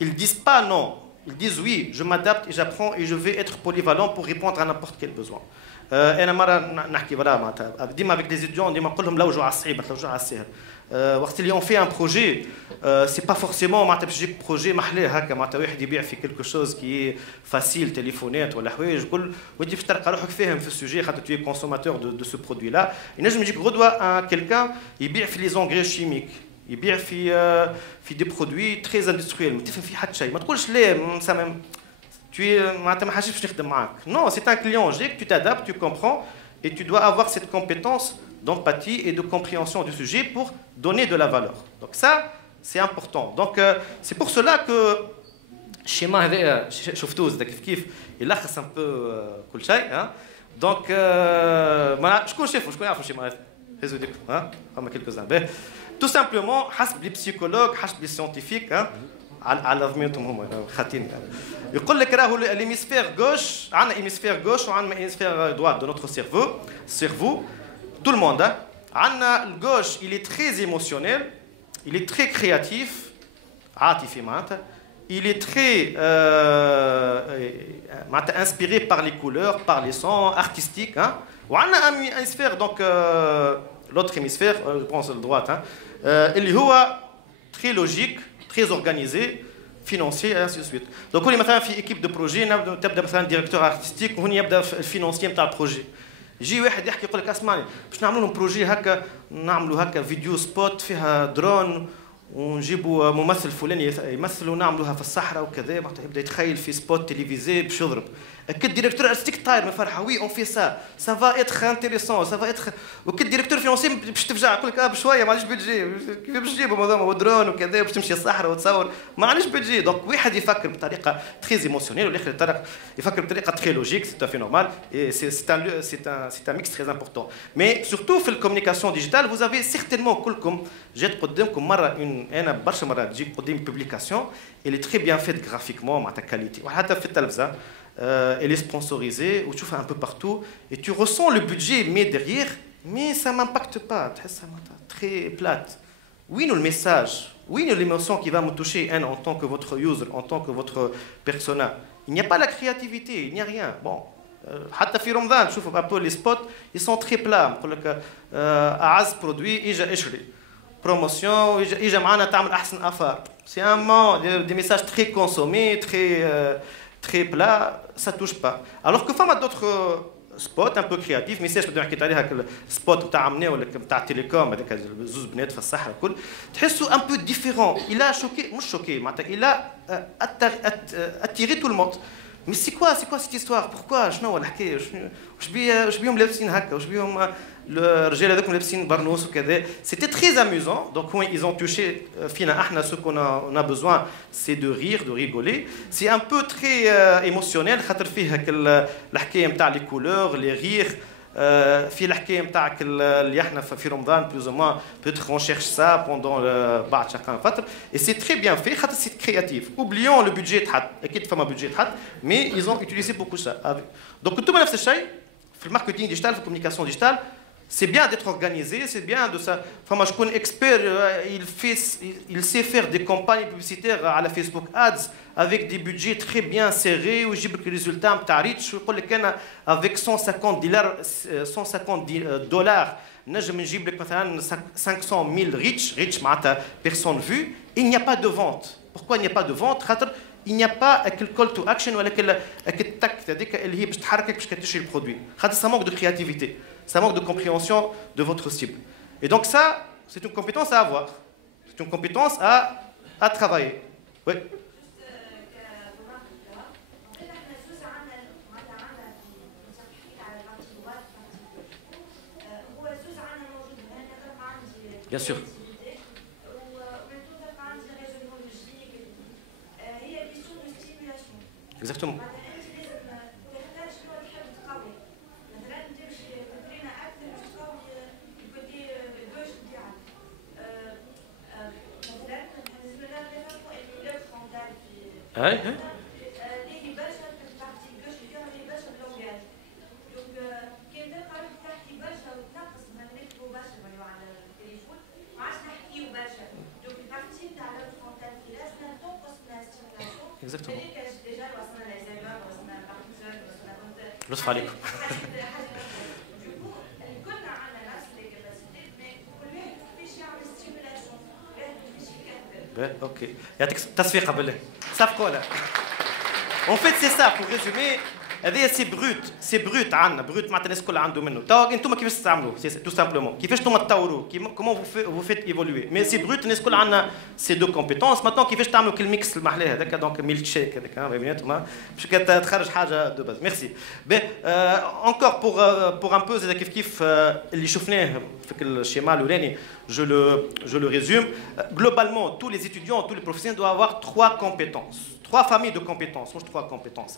Ils ne disent pas non. Ils disent oui, je m'adapte et j'apprends et je vais être polyvalent pour répondre à n'importe quel besoin. أنا مرة نحكي avec les étudiants ديما نقول لهم لوجوا على الصعيب تلوجوا على السهل. on fait un projet, c'est pas forcément un projet محلاه هكا معناتها واحد يبيع في quelque chose qui est facile, تليفونات ولا حوايج الكل ودي باش تلقى روحك فاهم في السوجي خاطر tu es consommateur de ce produit là. ينجم يجيك غدوه quelqu'un يبيع في les engrais chimiques, يبيع في des produits très industriels ما تفهم فيه حتى شيء ما تقولش لا ça tu es معناتها ما حاجش باش نخدم معاك. Non, c'est un client, tu t'adaptes, tu comprends et tu dois avoir cette compétence d'empathie et de compréhension du sujet pour donner de la valeur. Donc ça, c'est important. Donc c'est pour cela que schéma هذا شفتوه زاد كيف يلخص un peu كل شيء ها. Donc شكون شافوا شكون يعرفوا الشيما هذا؟ هزوا يديكم ها فما quelques uns. Tout simplement حسب les psychologues حسب les scientifiques ها على ضميرتهم هما خاطين يقول لك راهو l'hémisphère gauche عندنا hémisphère gauche وعندنا hémisphère droit de notre cerveau tout le monde عندنا le gauche il est très émotionnel, il est très créatif عاطفي معناتها il est très inspiré par les couleurs par les sons artistiques hein. وعندنا un hémisphère donc l'autre hémisphère je pense le droit hein اللي هو très logique très organisé financier et ainsi de suite. Donc on est maintenant في équipe de projet تبدا مثلا directeur artistique وهنا يبدا الفينانسيي نتاع البروجي. يجي واحد يحكي يقول لك اسمعني باش نعملوا لهم بروجي هكا نعملوا هكا فيديو سبوت فيها درون ونجيبوا ممثل فلاني يمثل ونعملوها في الصحراء وكذا يبدا يتخيل في سبوت تلفزيوني باش يضرب. كل ديريكتور ارتستيك طاير من فرحه وي اون في سا فا اتر انتيريسون سا فا اتر وكل ديريكتور فينونسي باش تفجع يقول لك بشويه ما عنديش بيدجي كيف باش تجيبوا هذوما ودرون وكذا باش تمشي الصحراء وتصور ما عنديش بيدجي. دونك واحد يفكر بطريقه تري ايموسيونيل والاخر يفكر بطريقه تري لوجيك سي تو في نورمال اي سي ان ميكس تري امبورطون. مي سورتو في الكوميونيكاسيون ديجيتال vous avez certainement كلكم جات قدامكم مره انا برشا مرات تجي قدامي بوبليكاسيون اللي تري بيان فيت غرافيكمون معناتها كاليتي وحتى في التلفزه elle est sponsorisée ou tu fais un peu partout et tu ressens le budget mais derrière mais ça m'impacte pas très plate. Oui nous le message, oui nous l'émotion qui va me toucher en tant que votre user, en tant que votre persona. Il n'y a pas la créativité, il n'y a rien. Bon حتى في رمضان شوفوا un peu les spots ils sont très plats نقول لك اعز برودوي اجا اشري promotion اجا معنا تعمل احسن افار. C'est un des messages très consommés, très plat, ça touche pas. Alors que femme a d'autres spots un peu créatifs, mais je peux dire qu'il y a des spots تاع عمنا ولا تاع تيليكوم هذاك زوز بنات في الصحراء الكل تحسوا un peu différent. Il a choqué, مش choqué معناتها il a attiré tout le monde. Mais c'est quoi cette histoire? Pourquoi شنو هو الحكايه؟ واش بيهم لابسين هكا واش بيهم الرجال هذوك لابسين برنوس وكذا. C'était très amusant. Donc ils ont touché فينا احنا ce qu'on a besoin c'est de rire, de rigoler. C'est un peu très émotionnel خاطر فيه هك الحكايه نتاع les couleurs, les rires. في الحكايه نتاعك اللي احنا في رمضان plus ou moins peut-être on cherche ça pendant بعد شهر فتره et c'est très bien fait خاطر c'est créatif. Oublions le budget تحط اكيد فما budget تحط mais ils ont utilisé beaucoup ça. Donc انتم نفس الشيء في الماركتينغ ديجيتال في الكوميونيكاسيون ديجيتال. C'est bien d'être organisé, c'est bien de ça. Enfin, moi, je connais expert, il sait faire des campagnes publicitaires à la Facebook Ads avec des budgets très bien serrés où j'ai les résultats je avec 150 dollars, نجم نجيب لك مثلا 500 000 reach معناتها personnes vues. Il n'y a pas de vente. Pourquoi il n'y a pas de vente? Il n'y a pas quel call to action ولا quel tact هذيك اللي هي باش تحركك باش تشري البرودوي. خاطر ça manque de créativité. Ça manque de compréhension de votre cible. Et donc ça, c'est une compétence à avoir. C'est une compétence à travailler. Oui. Bien sûr. Exactement. Ouais. Exactement. لطف عليكم. Ok. يعطيك تصفيقه بالله. صفقوا له. En fait, c'est ça, pour résumer, c'est brut, عندنا brut معناتها الناس الكل عنده منه. توا انتم كيفاش تستعملوه؟ tout simplement. كيفاش انتم تطوروه؟ comment vous faites évoluer. Mais c'est brut, الناس الكل عندنا ces deux compétences. Maintenant كيفاش تعملوا كل ميكس المحلاه هذاك donc ميلك شيك هذاك بيناتهم باش تخرج حاجه دو باز. Merci. Ben encore pour un peu زاد كيف اللي شفناه في الشيما الاولاني je le résume. Globalement, tous les étudiants, tous les professionnels doivent avoir trois compétences. Trois familles de compétences, trois compétences.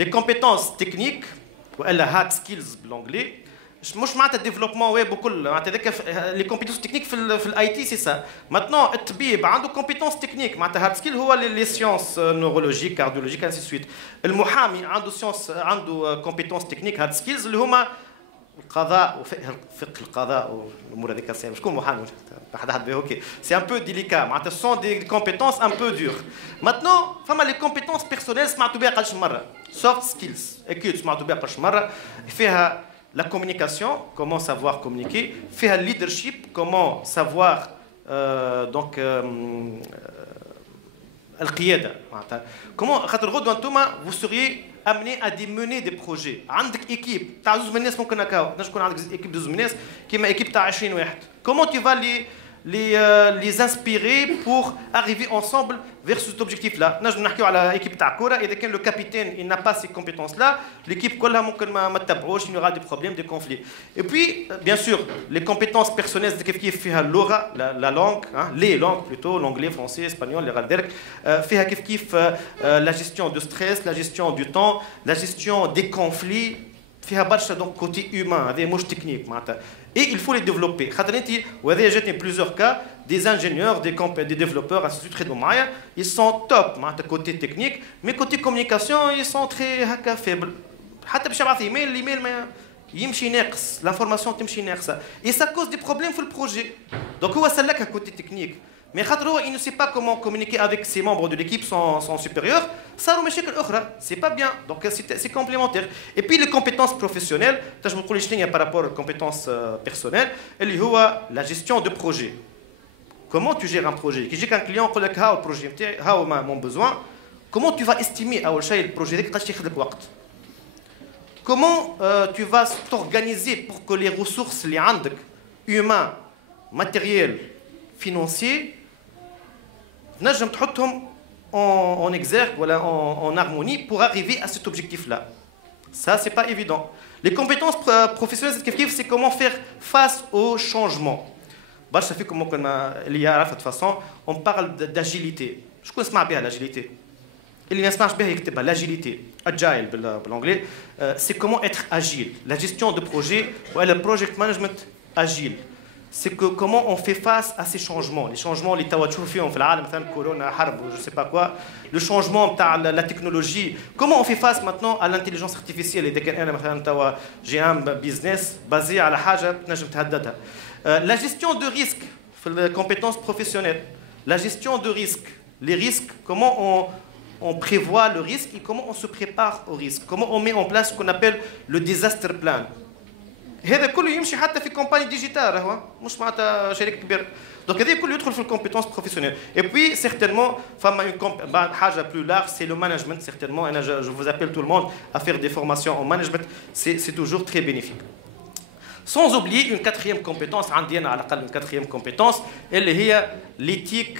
Les compétences techniques, ou la hard skills بالanglais, مش معناتها développement web وكل معناتها هذاك les compétences techniques في الاي تي سي سا. Maintenant الطبيب عنده compétences techniques معناتها hard skill هو les sciences neurologiques, cardiologiques ainsi de suite. المحامي عنده عنده compétences techniques hard skills اللي هما القضاء وفقه القضاء والامور هذيك صعيبه. شكون محامي؟ حد به اوكي. سي ان بو ديليكا معناتها سون دي كومبيتونس ان بو دور. ماتنون فما لي كومبيتونس بيرسونيل سمعتوا بها قداش مره. سوفت سكيلز اكيد سمعتوا بها قداش مره. فيها لا كومونيكاسيون كومون سافوار كومونيكي. فيها الليدرشيب كومون سافوار دونك القياده معناتها كومون خاطر غدوه انتوما vous seriez amené à mener des projets. عندك équipe تاع زوج من الناس ممكن هكا تنجم تكون عندك équipe de زوج من الناس كيما équipe تاع 20 واحد. Comment tu vas les inspirer pour arriver ensemble vers cet objectif-là. نجم نحكيو على équipe تاع كورة إذا كان le capitaine il n'a pas ces compétences-là l'équipe كلها ممكن ما تتبعوش il y aura des problèmes des conflits. Et puis bien sûr les compétences personnelles كيف فيها اللغة la langue les langues plutôt l'anglais français espagnol اللي غير ديرك فيها كيف la gestion de stress la gestion du temps la gestion des conflits فيها برشا donc côté humain هذا مش technique معناتها. Et il faut les développer. خاطر j'ai plusieurs cas des ingénieurs, des développeurs, ainsi de suite, ils sont top côté technique, mais côté communication, ils sont très faibles. حتى باش يبعث ايميل الايميل ما يمشي ناقص l'information تمشي ناقصه et ça cause des problèmes في le projet. Donc هو سلكها côté technique. Mais il ne sait pas comment communiquer avec ses membres de l'équipe, son supérieur. Ça c'est pas bien. Donc c'est complémentaire. Et puis les compétences professionnelles, je me par rapport aux compétences personnelles, la gestion de projet. Comment tu gères un projet? Quand j'ai un client, le projet, mon besoin, comment tu vas estimer le projet? Comment tu vas t'organiser pour que les ressources, les humains, matériels, financiers, نجم تحطهم en exergue voilà en harmonie pour arriver à cet objectif là. Ça c'est pas évident. Les compétences professionnelles c'est comment faire face au changement. Ça fait comment il y a de toute façon on parle d'agilité. Je connais pas bien l'agilité. Il y a l'agilité agile بالanglais c'est comment être agile. La gestion de projet ou le project management agile. C'est que comment on fait face à ces changements. Les changements, les tawatchou fihom في العالم مثلا corona, harb, je sais pas quoi. Le changement de la technologie. Comment on fait face maintenant à l'intelligence artificielle. إذا كان أنا مثلا توا j'ai un business basé على حاجة تنجم تهددها. La gestion de risque في les compétences professionnelles. La gestion de risque. Les risques, comment on prévoit le risque et comment on se prépare au risque. Comment on met en place ce qu'on appelle le disaster plan. هذا كله يمشي حتى في كومباني ديجيتال راهو مش معناتها شركه كبيره دونك هذا كله يدخل في الكومبيتونس بروفيسيونيل اي بوي سيغتينمون فما حاجه بلو لارج سي لو مانجمنت سيغتينمون انا جو فوز ابيل تو الموند ا فير دي فورماسيون ان مانجمنت سي توجور تري بينيفيك sans oublier une quatrième compétence عندي انا على الاقل une quatrième compétence اللي هي l'éthique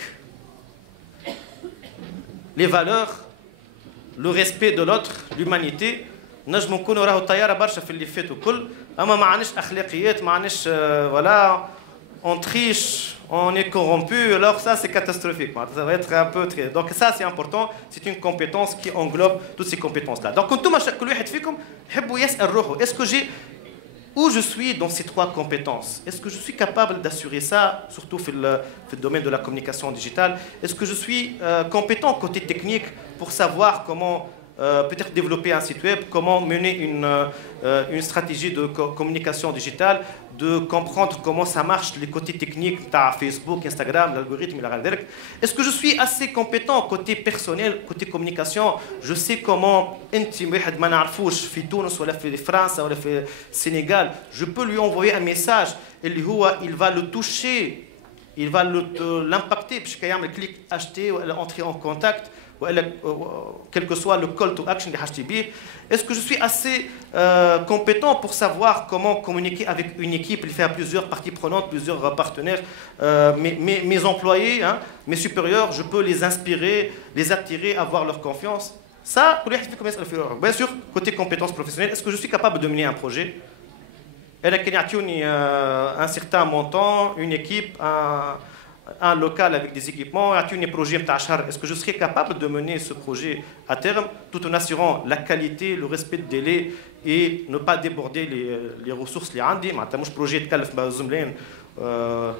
les valeurs le respect de l'autre l'humanité نجم نكونوا راهو طياره برشا في اللي فات وكل اما ما عندناش اخلاقيات ما عندناش voilà on triche on est corrompu alors ça c'est catastrophique ça va être un peu très donc ça c'est important c'est une compétence qui englobe toutes ces compétences là donc انتم كل واحد فيكم يحبوا يسال روحه est-ce que j'ai où je suis dans ces trois compétences est-ce que je suis capable d'assurer ça surtout dans le domaine de la communication digitale est-ce que je suis compétent côté technique pour savoir comment peut-être développer un site web, comment mener une stratégie de communication digitale, de comprendre comment ça marche, les côtés techniques, Facebook, Instagram, l'algorithme, est-ce que je suis assez compétent côté personnel, côté communication, je sais comment, في تونس ولا في France ولا في Sénégal, je peux lui envoyer un message, il va le toucher il va l'impacter puisqu'il y a un clic acheter ou entrer en contact ou quel que soit le call to action de HTB. Est-ce que je suis assez compétent pour savoir comment communiquer avec une équipe, il fait à plusieurs parties prenantes, plusieurs partenaires, mes employés, hein, mes supérieurs, je peux les inspirer, les attirer, avoir leur confiance. Ça, bien sûr, côté compétences professionnelles, est-ce que je suis capable de mener un projet? Elle a un certain montant, une équipe, un local avec des équipements, un projet. Est-ce que je serai capable de mener ce projet à terme tout en assurant la qualité, le respect de délai et ne pas déborder les ressources les عندي معناتها مش projet يتكلف زملين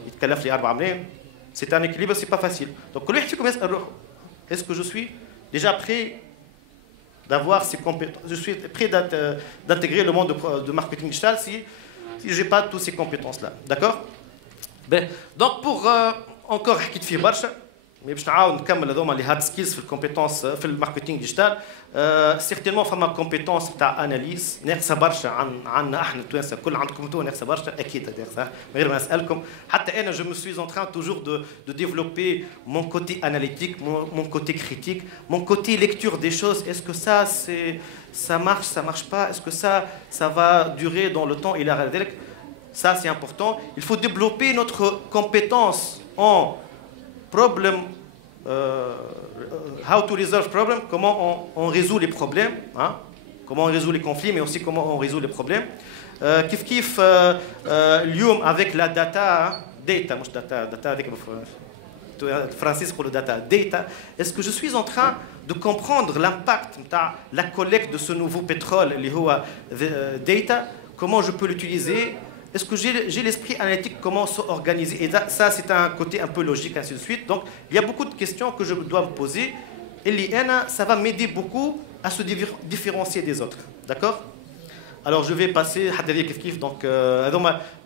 يتكلف لي 4 ملايين. C'est un équilibre, c'est pas facile. Donc كل واحد فيكم يسأل روحه est-ce que je suis déjà prêt d'avoir ces compétences, je suis prêt d'intégrer le monde de marketing digital si je n'ai pas toutes ces compétences-là. D'accord? Ben, donc, pour encore حكيت فيه برشا مي باش نعاود نكمل هذوما لي هارد سكيلز في الكومبيتونس في الماركتينغ ديجيتال سيغتينمون فما كومبيتونس تاع اناليز ناقصه برشا عندنا احنا التوانسه الكل عندكم انتم ناقصه برشا اكيد ناقصه من غير ما نسالكم حتى انا جو مو سويز ان تران توجور دو ديفلوبي مون كوتي اناليتيك مون كوتي كريتيك مون كوتي ليكتور دي شوز est-ce que ça marche pas est-ce que ça va durer dans le temps الى غير ذلك. Ça, c'est important. Il faut développer notre compétence en problem, how to resolve problem, comment on résout les problèmes, hein? Comment on résout les conflits, mais aussi comment on résout les problèmes. Kif kif, اليوم avec la data, مش data avec Francis pour le data, data. Est-ce que je suis en train de comprendre l'impact de la collecte de ce nouveau pétrole, اللي هو data, comment je peux l'utiliser? Est-ce que j'ai l'esprit analytique, comment s'organiser? Et ça, c'est un côté un peu logique, ainsi de suite. Donc, il y a beaucoup de questions que je dois me poser. Et ça va m'aider beaucoup à se différencier des autres. D'accord? Alors, je vais passer, donc,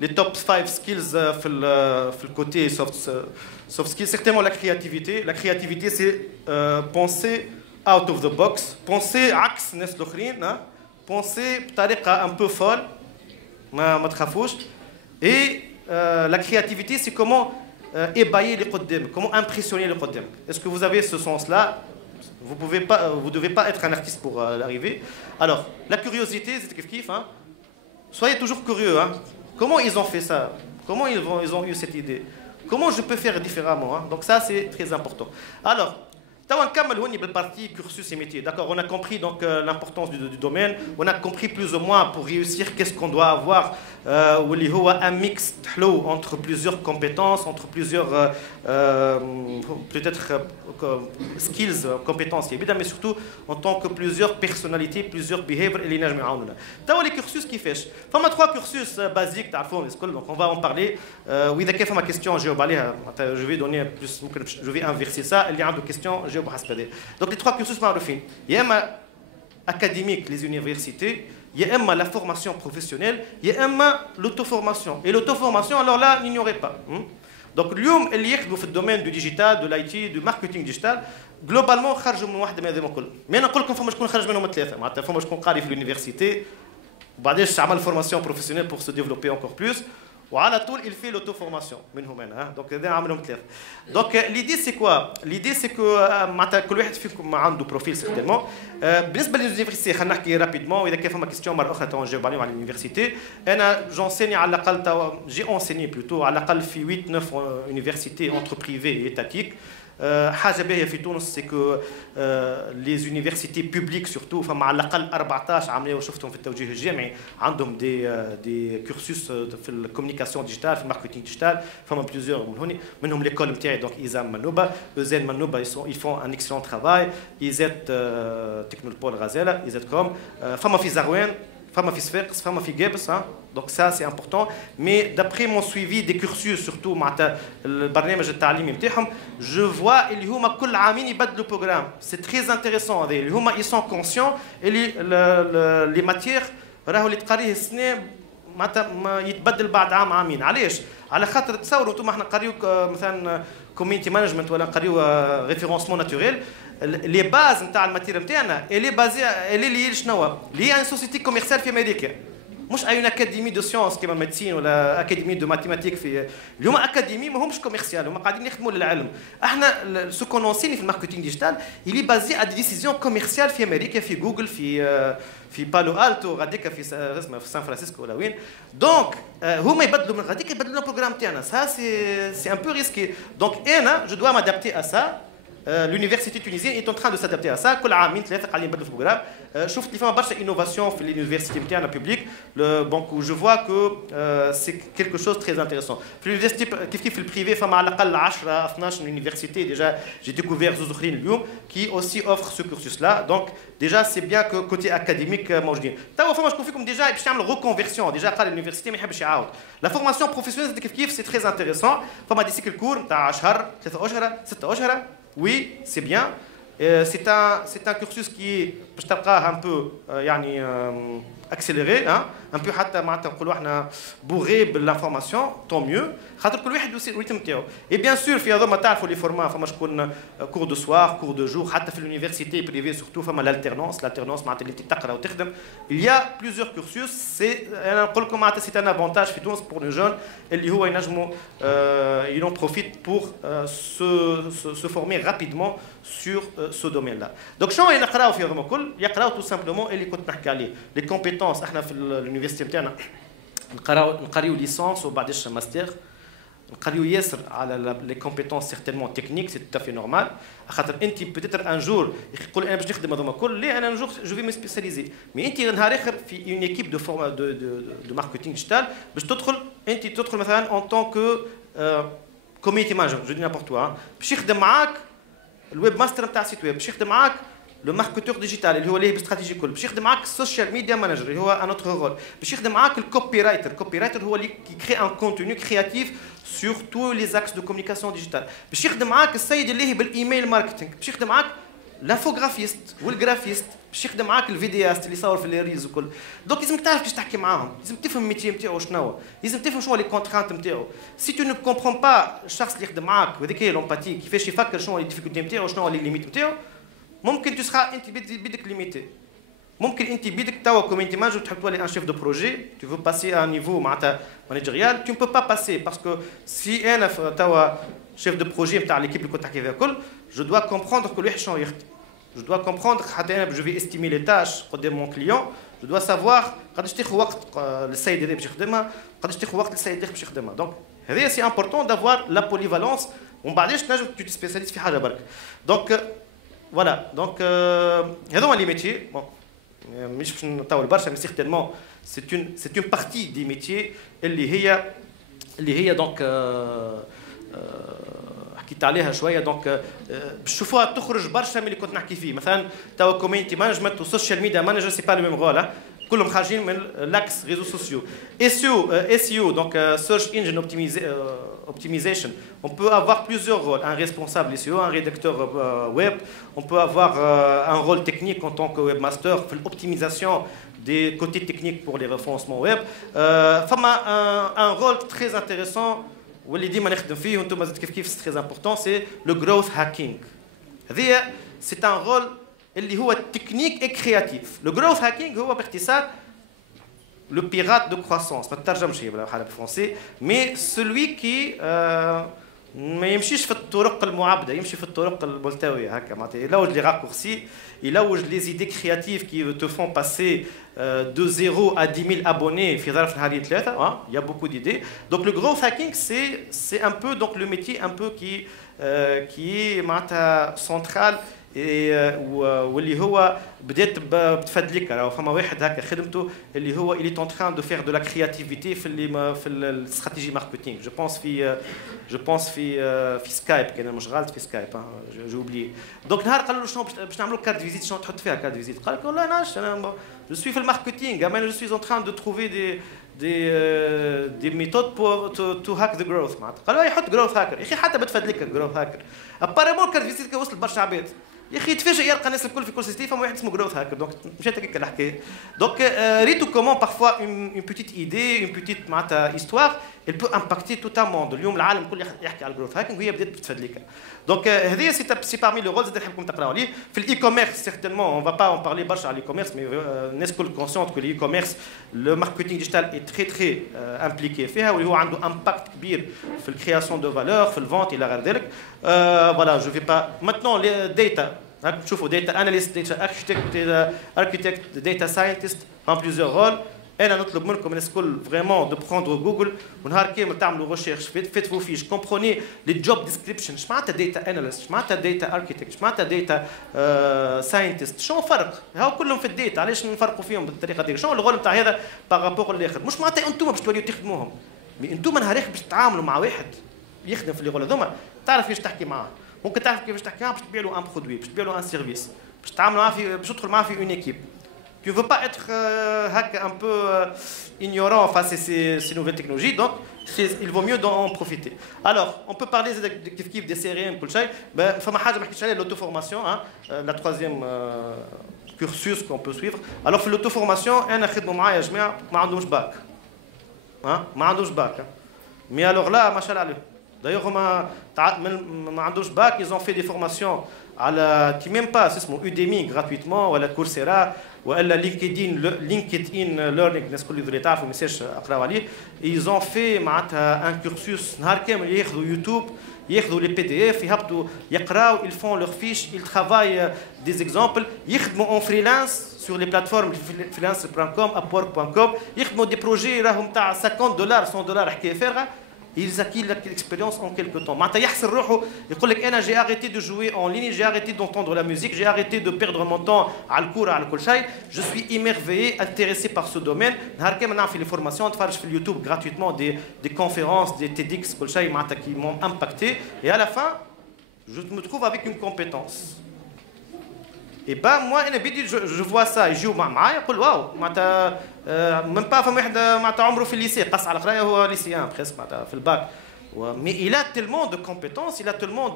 les top 5 skills le côté soft skills. Certainement, la créativité. La créativité, c'est penser out of the box. Penser axe, penser un peu folle. Et la créativité, c'est comment ébayer les قدام, comment impressionner les قدام. Est-ce que vous avez ce sens-là? Vous devez pas être un artiste pour l'arriver. Alors, la curiosité, c'est kiff, hein? Soyez toujours curieux. Hein? Comment ils ont fait ça? Comment ils ont eu cette idée? Comment je peux faire différemment? Hein? Donc ça, c'est très important. Alors, partie cursus et métier. D'accord, on a compris donc l'importance du domaine, on a compris plus ou moins pour réussir qu'est-ce qu'on doit avoir un mix entre plusieurs compétences, entre plusieurs peut-être skills, compétences, mais surtout en tant que plusieurs personnalités, plusieurs behaviors et les cursus qui fait. Enfin, 3 cursus basiques donc on va en parler. Oui, d'accord, ma question, je vais donner plus, je vais inverser ça. Il y a 2 questions. Donc les 3 cursus معروفين. Il y a académique, les universités, il y a la formation professionnelle, il y a l'auto-formation. Et l'auto-formation, alors là, n'ignorez pas. Donc اليوم اللي يخدموا في الدومين du digital, de l'IT, du marketing digital, globalement خرجوا من واحده من هذوما الكل. مي نقول لكم فما شكون خرج منهم 3 معناتها فما شكون قاري في l'université وبعدين عمل formation professionnelle pour se développer encore plus. وعلى طول il fait l'auto-formation منهم انا دونك هذا عاملهم 3. Donc l'idée c'est quoi? L'idée c'est que معناتها كل واحد فيكم عنده بروفيل سيرتينمون. بالنسبه لليونيفرسيتي خلينا نحكي رابيدمون واذا كان فما كيستيون مره اخرى تو نجاوب عليهم على اليونيفرسيتي. انا جونسيني على الاقل جي اونسيني بلوتو على الاقل في 8 9 يونيفرسيتي entre privées et étatiques. حاجه باهيه في تونس سي كو لي زونيفرسيتي بوبليك سورتو فما على الاقل 14 عمليه وشفتهم في التوجيه الجامعي عندهم دي كورسوس في الكوميونيكاسيون ديجيتال في الماركتينغ ديجيتال فما بليزيور منهم ليكول نتاعي دونك ايزام منوبه اوزين منوبه ils font un excellent travail ايزات تكنولبول غزاله ايزات كوم فما في زغوان فما في صفاقس فما في جابس. Donc ça c'est important, mais d'après mon suivi des cursus surtout معناتها البرنامج التعليمي نتاعهم je vois اللي هما كل عامين يبدلوا programme. C'est très intéressant هذا اللي هما ils sont conscients اللي les matières راهو اللي تقريه السنه معناتها ما يتبدل بعد عام عامين. علاش؟ على خاطر تصوروا انتم احنا نقريو مثلا كوميونيتي مانجمنت ولا نقريو ريفيرونسمون ناتوريل لي باز نتاع الماتير نتاعنا اللي بازي اللي شنو اللي ان سوسيتي كوميرسيال في امريكا مش اي اكاديمي دو سيونس كيما ميديسين ولا اكاديمي دو ماتيماتيك في اليوم اكاديمي ماهمش كوميرسيال هما قاعدين يخدموا للعلم. احنا سو كون اونسيني في الماركتينغ ديجيتال يلي بازي ا دي ديسيزيون كوميرسيال في امريكا في جوجل في بالو التو غاديك في اسمها في سان فرانسيسكو ولا وين. دونك هما يبدلوا من غاديك يبدلوا البروغرام تاعنا. سا سي ان بو ريسكي. دونك انا جو دوا مادابتي ا سا. L'université tunisienne est en train de s'adapter à ça. كل عامين ثلاثة قاعدين يبدلوا في البروغرام. شفت اللي فما برشا innovation في l'université نتاعنا publique. Donc je vois que c'est quelque chose de très intéressant. في l'université كيف في البريفي فما على الأقل 10 12 universités déjà. J'ai découvert زوز أخرين اليوم qui aussi offrent ce cursus là. Donc déjà c'est bien que côté académique موجودين. توا فما شكون فيكم déjà باش يعمل reconversion. déjà قال l'université ما يحبش يعاود. La formation professionnelle كيف c'est très intéressant. فما دي سيكل كور نتاع شهر 3 أشهر 6 أشهر. Oui, c'est bien. C'est un cursus qui est un peu accéléré, hein? Un peu bourré de l'information, tant mieux. Et bien sûr, il y a les formats, cours de soir, cours de jour, à l'université privée surtout, l'alternance, il y a plusieurs cursus. C'est un avantage pour les jeunes. Ils en profitent pour se former rapidement sur ce domaine-là. Donc, il y a tout simplement les compétences. l'université نتاعنا نقريو ليسونس وبعدش ماستر نقريو ياسر على لي كومبيتونس سيغتينمون تكنيك سي تو افي نورمال خاطر انت بيتيتر ان جور يقول انا باش نخدم هذوما الكل لا انا ان جور جو في مي سبيسياليزي مي انت نهار اخر في اون ايكيب دو فورما دو ماركتينغ ديجيتال باش تدخل مثلا اون طون كو كوميونيتي مانجر جو دي نابورت وا باش يخدم معاك الويب ماستر نتاع سيت ويب باش يخدم معاك le marketeur digital اللي هو اللي باستراتيجي كل باش يخدم معاك السوشيال ميديا مانجر اللي هو ان اوتر رول باش يخدم معاك الكوبي رايتر هو اللي كي ان كونتوني كرياتيف سور تو لي زاكس دو كومونيكاسيون ديجيتال باش يخدم معاك السيد اللي هي بالايميل ماركتينغ باش يخدم معاك الانفوغرافيست والجرافيست باش يخدم معاك الفيديوست اللي يصور في الريلز وكل دونك لازم تعرف كيفاش تحكي معاهم لازم تفهم الميتي نتاعو شنو لازم تفهم شنو لي كونترانت نتاعو سي تو نو كومبرون با الشخص اللي يخدم معاك وهذيك هي لومباتي كيفاش يفكر شنو لي ديفيكولتي نتاعو شنو لي ليميت نتاعو ممكن تسخى انت بيدك ليميتي ممكن انت بيدك توا كوميونتي مانجر تحب تولي ان شيف دو بروجي تو فو باسي ان نيفو معناتها مانجيريال تو مبو با باسي باسكو سي انا توا شيف دو بروجي نتاع ليكيب اللي كنت تحكي فيها الكل جو دوا كومبروندر كل واحد شنو يخدم جو دوا كومبروندر حتى انا جو في استيمي لي تاش قدام مون كليون جو دوا سافوار قداش تاخذ وقت للسيد هذا باش يخدمها قداش تاخذ وقت للسيد باش يخدمها دونك هذا سي امبورطون دافوار لا بوليفالونس ومن بعدش تنجم تو تسبيسياليز في حاجه برك دونك Voilà, donc, les métiers, bon, c'est une partie des métiers اللي هي donc حكيت عليها شويه دونك بتشوفوها تخرج برشا من اللي كنت نحكي فيه مثلا توا كوميونتي مانجمنت وسوشيال ميديا مانجر سي با لو ميم رول كلهم خارجين من l'axe réseaux sociaux. SEO, donc Search Engine Optimization. On peut avoir plusieurs rôles. Un responsable SEO, un rédacteur web. On peut avoir un rôle technique en tant que webmaster, l'optimisation des côtés techniques pour les référencements web. Un rôle très intéressant, c'est très important, c'est le growth hacking. C'est un rôle اللي هو technique et créatif. Le growth hacking هو باختصار le pirate de croissance. ما تترجمش هي بالحالة بالفرنسي mais celui qui ما يمشيش في الطرق المعبدة يمشي في الطرق الملتوية هكا معناتها يلوج لي راكورسي يلوج les idées créatives qui te font passer de 0 à 10 000 abonnés في ظرف نهارين ثلاثة. Il y a beaucoup d'idées. Donc le growth hacking c'est un peu donc le métier un peu qui est معناتها central واللي هو بدات بتفدلك راه فما واحد هكا خدمته اللي هو اللي est en train de faire de la créativité في الاستراتيجي ماركتينغ جو بونس في سكايب كان مش غلط في سكايب جو اوبلي دونك نهار قالوا له شنو باش نعملوا كارت فيزيت شنو تحط فيها كارت فيزيت قال لك والله انا جو سوي في الماركتينغ اما جو سوي en train de trouver des méthodes pour to hack the growth معناتها قالوا يحط growth hacker يا اخي حتى بتفدلك growth hacker ابارامون كارت فيزيت وصل برشا عباد يا اخي يتفاجئ يلقى الناس الكل في كل سيستم فما واحد اسمه جروث هاكر دونك مشات هكاك الحكايه دونك ريتو كومون بارفوا اون بوتيت ايدي اون بوتيت معناتها هيستوار il peut impacter tout un monde. اليوم العالم كله يحكي على الجروث هاكينج وهي بدات تفاد لك. دونك هذه سي parmi les rôles اللي نحبكم تقراو عليه. في الاي-commerce certainement on va pas en parler برشا على الاي-commerce mais الناس كل consciente que الاي-commerce le marketing digital est très très impliqué فيها واللي هو عنده impact كبير في الكرياسيون دو فالور في الفونت الى غير ذلك. Voilà je vais pas maintenant les data. تشوفوا data analyst, data architect, data scientist dans plusieurs rôles. انا نطلب منكم الناس الكل فريمون دو بروندر جوجل ونهار كامل تعملوا ريشيرش فيتفوا فيش كومبروني لي جوب ديسكريبشن. اش معناتها داتا اناليست؟ اش معناتها داتا اركيتكت؟ اش معناتها داتا ساينتست؟ شنو الفرق؟ هاو كلهم في الداتا، علاش نفرقوا فيهم بالطريقه هذيك؟ شنو الغول نتاع هذا بارابور للاخر؟ مش معناتها انتم باش توليو تخدموهم، مي انتم نهار باش تتعاملوا مع واحد يخدم في الغول هذوما تعرف كيفاش تحكي معاه، ممكن تعرف كيفاش تحكي معاه باش تبيع له ان برودوي، باش تبيع له ان سيرفيس، باش تتعامل معاه باش تدخل معاه في اون ايكيب. Tu ne veux pas être un peu ignorant face à ces nouvelles technologies, donc il vaut mieux en profiter. Alors, on peut parler des CRM, l'auto-formation, la troisième cursus qu'on peut suivre. Alors, في l'auto-formation, أنا خدموا معايا يا جماعة ما عندهمش باك. ما عندهمش باك. Mais alors là, ما شاء الله عليهم. D'ailleurs, ما عندهمش باك, ils ont fait des formations على qui même pas اسمه Udemy gratuitement ولا Coursera ولا LinkedIn Learning الناس كل اللي تعرفوا ما يصيرش اقراو عليه. Ils ont fait معناتها un cursus نهار كامل ياخذوا يوتيوب ياخذوا لي PDF يهبطوا يقراوا ils font leur fiche ils travaillent des exemples يخدموا en freelance sur les plateformes freelance.com upwork.com يخدموا des projets راهم تاع $50 $100 حكايه فارغه. Ils acquièrent l'expérience en quelque temps. معناتها يحسن روحه يقول لك انا j'ai arrêté de jouer en ligne, j'ai arrêté d'entendre la musique, j'ai arrêté de perdre mon temps على الكوره على كل شيء. Je suis émerveillé, intéressé par ce domaine. نهار كامل نعرف في les formations نتفرج في اليوتيوب gratuitement des conférences, des TEDx كل شيء معناتها qui m'ont impacté et à la fin je me trouve avec une compétence. Et ben moi je vois ça يجيو معايا يقول واو معناتها même pas فما واحد معناتها عمره في الليسي قص على القرايه هو ليسيان presque معناتها في الباك. Mais il a tellement de compétences, il a tellement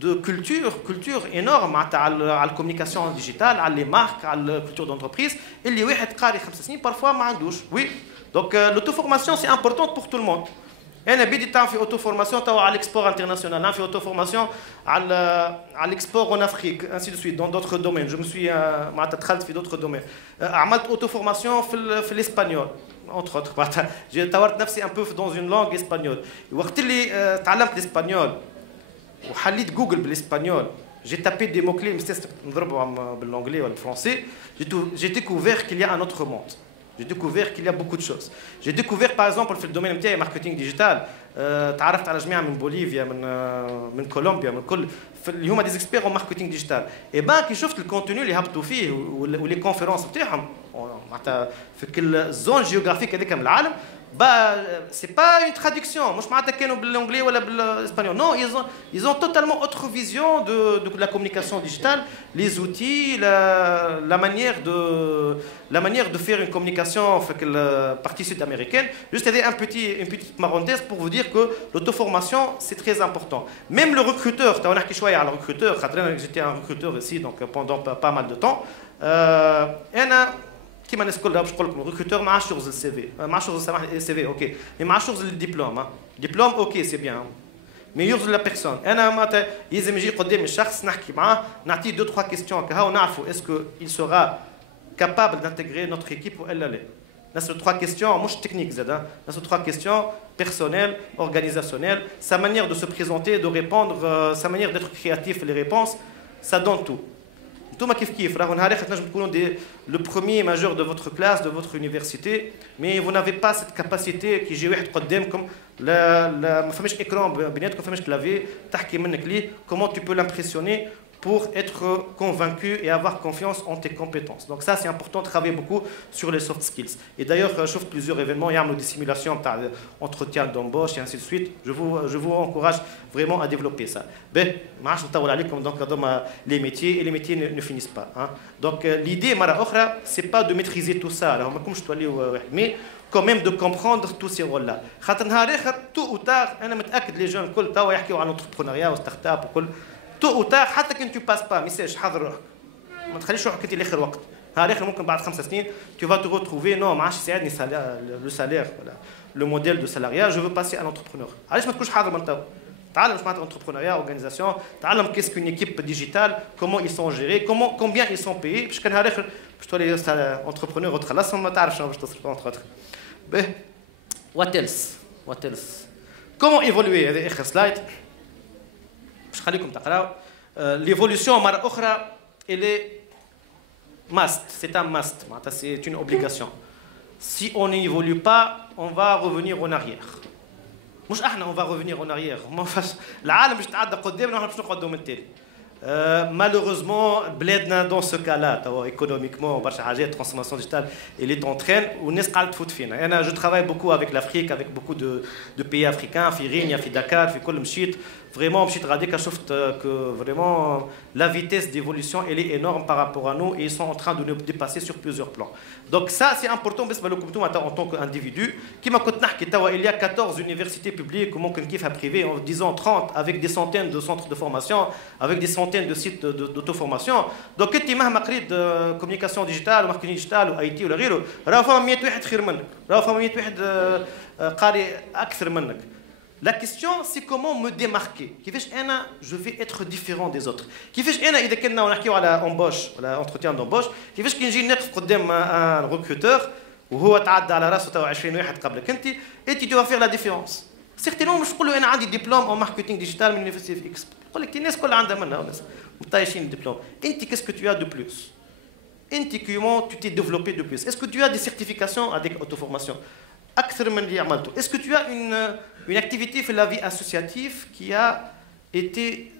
de culture énorme على الكوميونيكاسيون ديجيتال على les marques على الكولتور d'entreprise اللي واحد قاري 5 سنين parfois ما عندوش. Oui. Donc l'auto-formation c'est important pour tout le monde. انا بدي تعمل في اوتو فورماسيون توا على الاكسبور انترناسيونال، نعمل في اوتو فورماسيون على الاكسبور اون افريك انسي دو سويت دون دوتر دومين. جو مسوي معناتها دخلت في دوتر دومين. عملت اوتو فورماسيون في الاسبانيول entre autres معناتها طورت نفسي ان بو دون اون لونغ اسبانيول. وقت اللي تعلمت الاسبانيول وحليت جوجل بالاسبانيول j'ai tapé des mots clés مستنسب نضربهم بالانجلي ولا بالفرنسي j'ai découvert qu'il y a un autre monde. J'ai découvert qu'il y a beaucoup de choses. J'ai découvert par exemple في الدومين نتاعي ماركتينغ ديجيتال تعرفت على جماعه من بوليفيا من كولومبيا من كل اللي هما دي اكسبير اون ماركتينغ ديجيتال. اي بان كي شفت الكونتوني اللي هبطوا فيه ولي كونفيرونس نتاعهم معناتها في كل زون جيوغرافيك هذيك من العالم bah c'est pas une traduction مش معناتها كانوا بالانجلي ولا بالاسبانيول. Non, ils ont totalement autre vision de la communication digitale, les outils, la manière de faire une communication avec la partie sud-américaine. Juste une petite parenthèse pour vous dire que l'auto-formation c'est très important. Même le recruteur, on a شويه على recruteur, j'étais un recruteur ici donc pendant pas mal de temps. انا كيما الناس كلها باش نقول لكم الريكروتور ما عادش يغزل السي في، ما عادش يغزل سامح السي في اوكي، مي ما عادش يغزل الدبلوم. دبلوم اوكي سي بيان مي يغزل لا بيرسون. انا معناتها يلزم يجي قدامي الشخص نحكي معاه نعطيه 2 3 كيستيون كهو ونعرفوا اسكو il sera capable d'intégrer notre équipe ولا لا. نسأل 3 كيستيون مش تكنيك زاد، نسأل 3 كيستيون personnelles, organisationnelles, sa manière de se présenter, de répondre, sa manière d'être créatif les réponses, ça donne tout. انتوما كيف راهو نهار اخر تنجم تكونوا لو بروميير ماجور دو فوتر كلاس دو فوتر يونيفرسيتي مي فو نافي با سيت كاباسيتي كي يجي واحد قدامكم لا ما فماش اكران بيناتكم ما فماش كلافي تحكي منك ليه كومون تو بو لامبرسيوني pour être convaincu et avoir confiance en tes compétences. Donc ça, c'est important de travailler beaucoup sur les soft skills. Et d'ailleurs, je trouve plusieurs événements, il y a des simulations d'entretien d'embauche et ainsi de suite. Je vous encourage vraiment à développer ça. Ben, donc les métiers et les métiers ne finissent pas. Hein. Donc l'idée, c'est pas de maîtriser tout ça. Alors, mais quand même de comprendre tous ces rôles-là. Tôt ou tard, les jeunes, l'entrepreneuriat, le start-up, تو او تار حتى كنت تو باس با ميساج حضر روحك ما تخليش روحك انت لاخر وقت. نهار اخر ممكن بعد 5 سنين تو فا تو روتروفي نو ما عادش يساعدني لو سالير le modèle de salariat, je veux passer à l'entrepreneur. علاش ما تكونش حاضر من تو؟ تعلم اش معناتها entrepreneuriat, organisation, تعلم qu'est-ce qu'une équipe digitale, comment ils sont gérés, combien ils sont payés, باش كان نهار اخر باش تولي entrepreneur وتخلصهم ما تعرفش باش تصرف entre autres. What else? What else? Comment évoluer? هذا اخر سلايد. باش نخليكم تقراو. L'évolution مرة أخرى elle est must, c'est un must, c'est une obligation. Si on n'évolue pas, on va revenir en arrière. مش احنا on va revenir en arrière. ما فاش العالم باش يتعدى قدامنا ونحن باش نقعدوا من التالي. Malheureusement, بلادنا dans ce cas-là, économiquement, برشا حاجات transformation digitale, elle est en train والناس قاعدة تفوت فينا. أنا je travaille beaucoup avec l'Afrique, avec beaucoup de pays africains, في غينيا, في دكار, في كل مشيت. Vraiment, مشيت غاديكا شفت que vraiment la vitesse d'évolution elle est énorme par rapport à nous et ils sont en train de nous dépasser sur plusieurs plans. Donc ça c'est important بالنسبة لكم انتم en tant qu'individu. كيما كنت نحكي توا il y a 14 universités publiques وممكن كيفها privées en disant 30 avec des centaines de centres de formation, avec des centaines de sites d'auto-formation. Donc انت مهما قريت communication digitale ou marketing digital ou IT ولا غيره راهو فما 100 واحد خير منك، راهو فما 100 واحد قاري أكثر منك. La question, c'est comment me démarquer. Je vais être différent des autres. إذا كنا نحكيو على embauche, على entretien d'embauche, كيفاش كي نجي نقف قدام un recruteur وهو تعدى على راسه توا 20 واحد قبلك انت et tu dois faire la différence. Certainement مش نقول له انا عندي دبلوم en marketing digital من université X. نقول لك الناس كلها عندها منها وناس مطايشين الدبلوم. انت qu'est-ce que tu as de plus? انت comment tu t'es développé de plus? Est-ce que tu as des certifications avec auto-formation? Est-ce que tu as une activité في la vie associative qui a été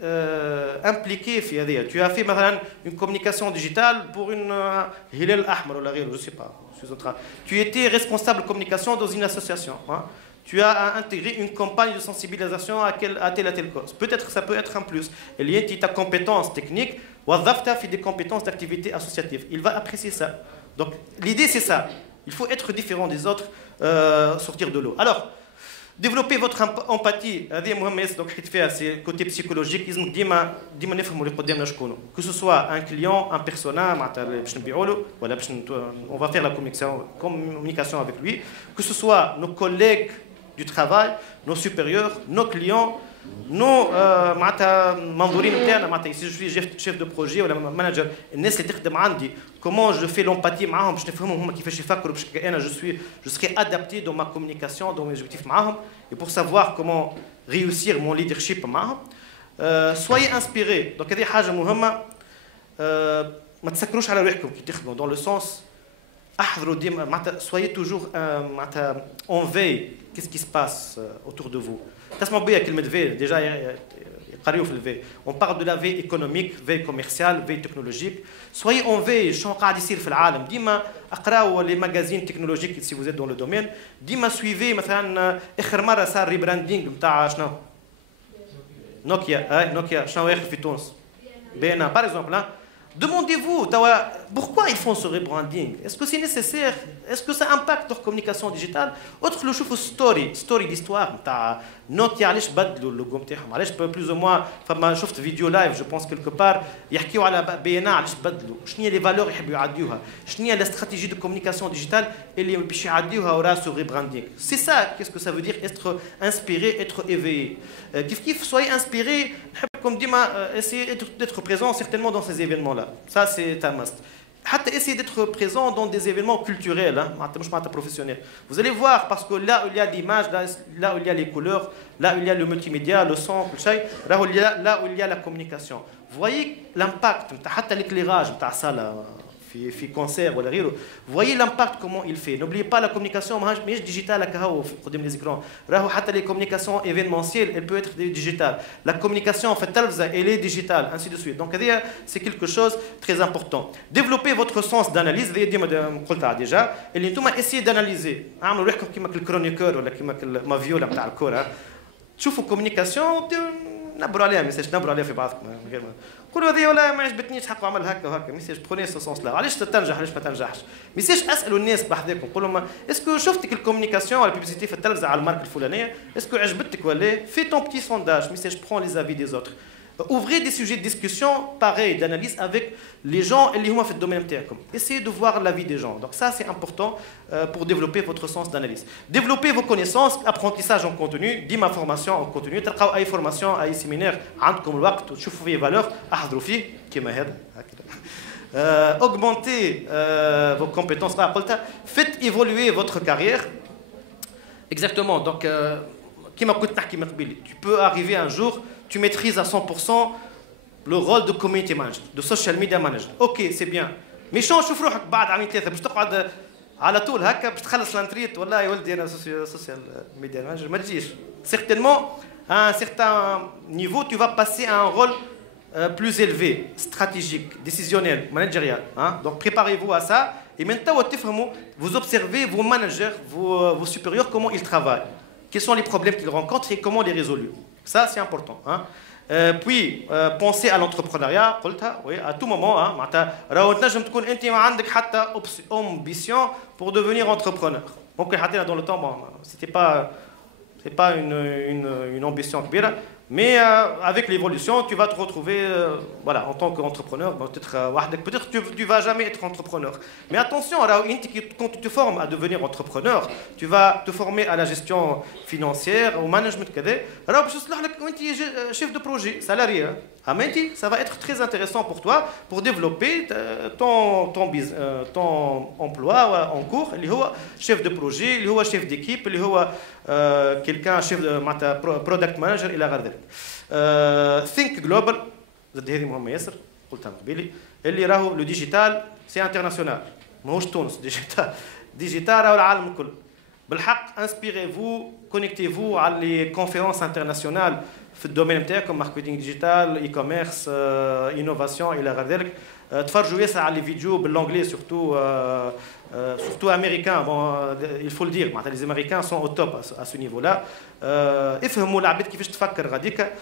impliquée في هذه؟ Tu as fait مثلا une communication digitale pour une هلال أحمر ولا غيره, je sais pas. Tu étais responsable de communication dans une association. Hein? Tu as intégré une campagne de sensibilisation à telle cause. Peut-être que ça peut être un plus. Il y a ta compétence technique وظفتها في des compétences d'activité associative. Il va apprécier ça. Donc l'idée c'est ça. Il faut être différent des autres, sortir de l'eau. Alors, développer votre empathie, donc c'est côté psychologique, que ce soit un client, un persona, on va faire la communication avec lui, que ce soit nos collègues du travail, nos supérieurs, nos clients, nos منظورين نتاعنا si je suis chef de projet ولا manager الناس اللي تخدم عندي comment je fais l'empathie معاهم باش نفهمهم هما كيفاش يفكروا باش انا je serai adapté dans ma communication dans mes objectifs معاهم et pour savoir comment réussir mon leadership معاهم soyez inspirés. Donc هذه حاجه مهمه ما تسكروش على روحكم كي تخدموا dans le sens احضروا ديما soyez toujours en veille qu'est-ce qui se passe autour de vous. تسمعوا بيا كلمة veille déjà يقريوا في الveille. On parle de la veille économique, veille commerciale, veille technologique. Soyez en veille شنو قاعد يصير في العالم. ديما اقراوا les magazines technologiques si vous êtes dans le domaine. ديما suivez مثلا آخر مرة صار ريبراندينغ نتاع شنو؟ نوكيا شنو آخر في تونس؟ بينا par exemple. Demandez-vous pourquoi ils font ce rebranding. Est-ce que c'est nécessaire? Est-ce que ça impacte leur communication digitale? Autre le chouf story d'histoire تاع نوكيا علاش بدلوا اللوغو نتاعهم علاش plus ou moins فما شفت فيديو لايف جو بونس كيلكو بار يحكيوا على بينا علاش بدلوا شنو هي لي فالور يحبوا يعديوها شنو هي لا استراتيجي دو كومونيكاسيون ديجيتال اللي باش يعديوها ورا سو ريبراندينغ. سي سا qu'est-ce que ça veut dire être inspiré, être éveillé. كيف soyez inspiré. Comme dit, essayez d'être présent certainement dans ces événements-là. Ça, c'est un must. Essayez d'être présent dans des événements culturels, professionnels. Vous allez voir, parce que là où il y a l'image, là où il y a les couleurs, là où il y a le multimédia, le son, là où il y a la communication. Vous voyez l'impact, l'éclairage, في concert ولا غيره. Voyez l'impact comment il fait. N'oubliez pas la communication ماهيش digitale كهو قدام les écrans. راهو حتى les communications événementielles elle peut être digitale. La communication في التلفزة elle est digitale ainsi de suite. Donc c'est quelque chose de très important. Développez votre sens d'analyse. ديما قلتها déjà. اللي انتم essayez d'analyser. اعملوا روحكم كيما الكرونيكور ولا كيما المافيولا نتاع الكورة. تشوفوا communication نبروا عليها ميساج نبروا عليها في بعضكم من غير ما قولوا هذه ولا ما عجبتنيش حقوا عمل هكا وهكا ميساج بروني سو سونس لا علاش تنجح علاش ما تنجحش ميساج اسالوا الناس بحذاكم قولوا لهم اسكو شفتك الكومونيكاسيون ولا البيبليسيتي في التلفزه على الماركه الفلانيه اسكو عجبتك ولا في طون بتي سونداج ميساج برون لي زافي دي زوتر Ouvrez des sujets de discussion pareils, d'analyse avec les gens qui sont dans le domaine تاعكم. Essayez de voir la vie des gens. Donc ça c'est important pour développer votre sens d'analyse. Développez vos connaissances, apprentissage en contenu, ديما formation en contenu. تلقاو اي formation اي séminaire عندكم الوقت وتشوفوا فيه valeur احضروا فيه كيما هذا. Augmentez vos compétences. Faites évoluer votre carrière. Exactement. Donc tu peux arriver un jour, tu maîtrises à 100% le rôle de community manager, de social media manager. Ok, c'est bien. Mais شوف روحك بعد عامين ثلاثة باش تقعد على طول هكا باش تخلص لانتريت والله يا ولدي انا social media manager ما تجيش. Certainement, à un certain niveau, tu vas passer à un rôle plus élevé, stratégique, décisionnel, managérial. Hein? Donc préparez-vous à ça. Et maintenant, vous observez vos managers, vos supérieurs, comment ils travaillent. Quels sont les problèmes qu'ils rencontrent et comment les résoudre. Ça, c'est important. Hein? Puis, pensez à l'entrepreneuriat. Oui, à tout moment. Ambition pour devenir entrepreneur. Donc, dans le temps, bon, c'est pas une ambition كبيرة. Mais avec l'évolution, tu vas te retrouver voilà, en tant qu'entrepreneur. Peut-être que tu ne vas jamais être entrepreneur. Mais attention, quand tu te formes à devenir entrepreneur, tu vas te former à la gestion financière, au management. Chef de projet, salarié. Ça va être très intéressant pour toi pour développer ton emploi en cours. Chef de projet, chef d'équipe, quelqu'un chef de product manager الى غير ذلك. Think global زاد هذه مهمه ياسر قلتها من قبيلي اللي راهو لو ديجيتال سي انترناسيونال ماهوش تونس ديجيتال راهو العالم الكل بالحق انسبيريفو كونيكتيفو على لي كونفيرونس انترناسيونال في الدومين نتاعكم ماركتينغ ديجيتال اي كوميرس انوفاسيون الى غير ذلك تفرجوا ياسر على لي فيديو بالانجلي surtout américains, bon, il faut le dire, les Américains sont au top à ce niveau-là. افهموا العباد كيفاش تفكر غاديك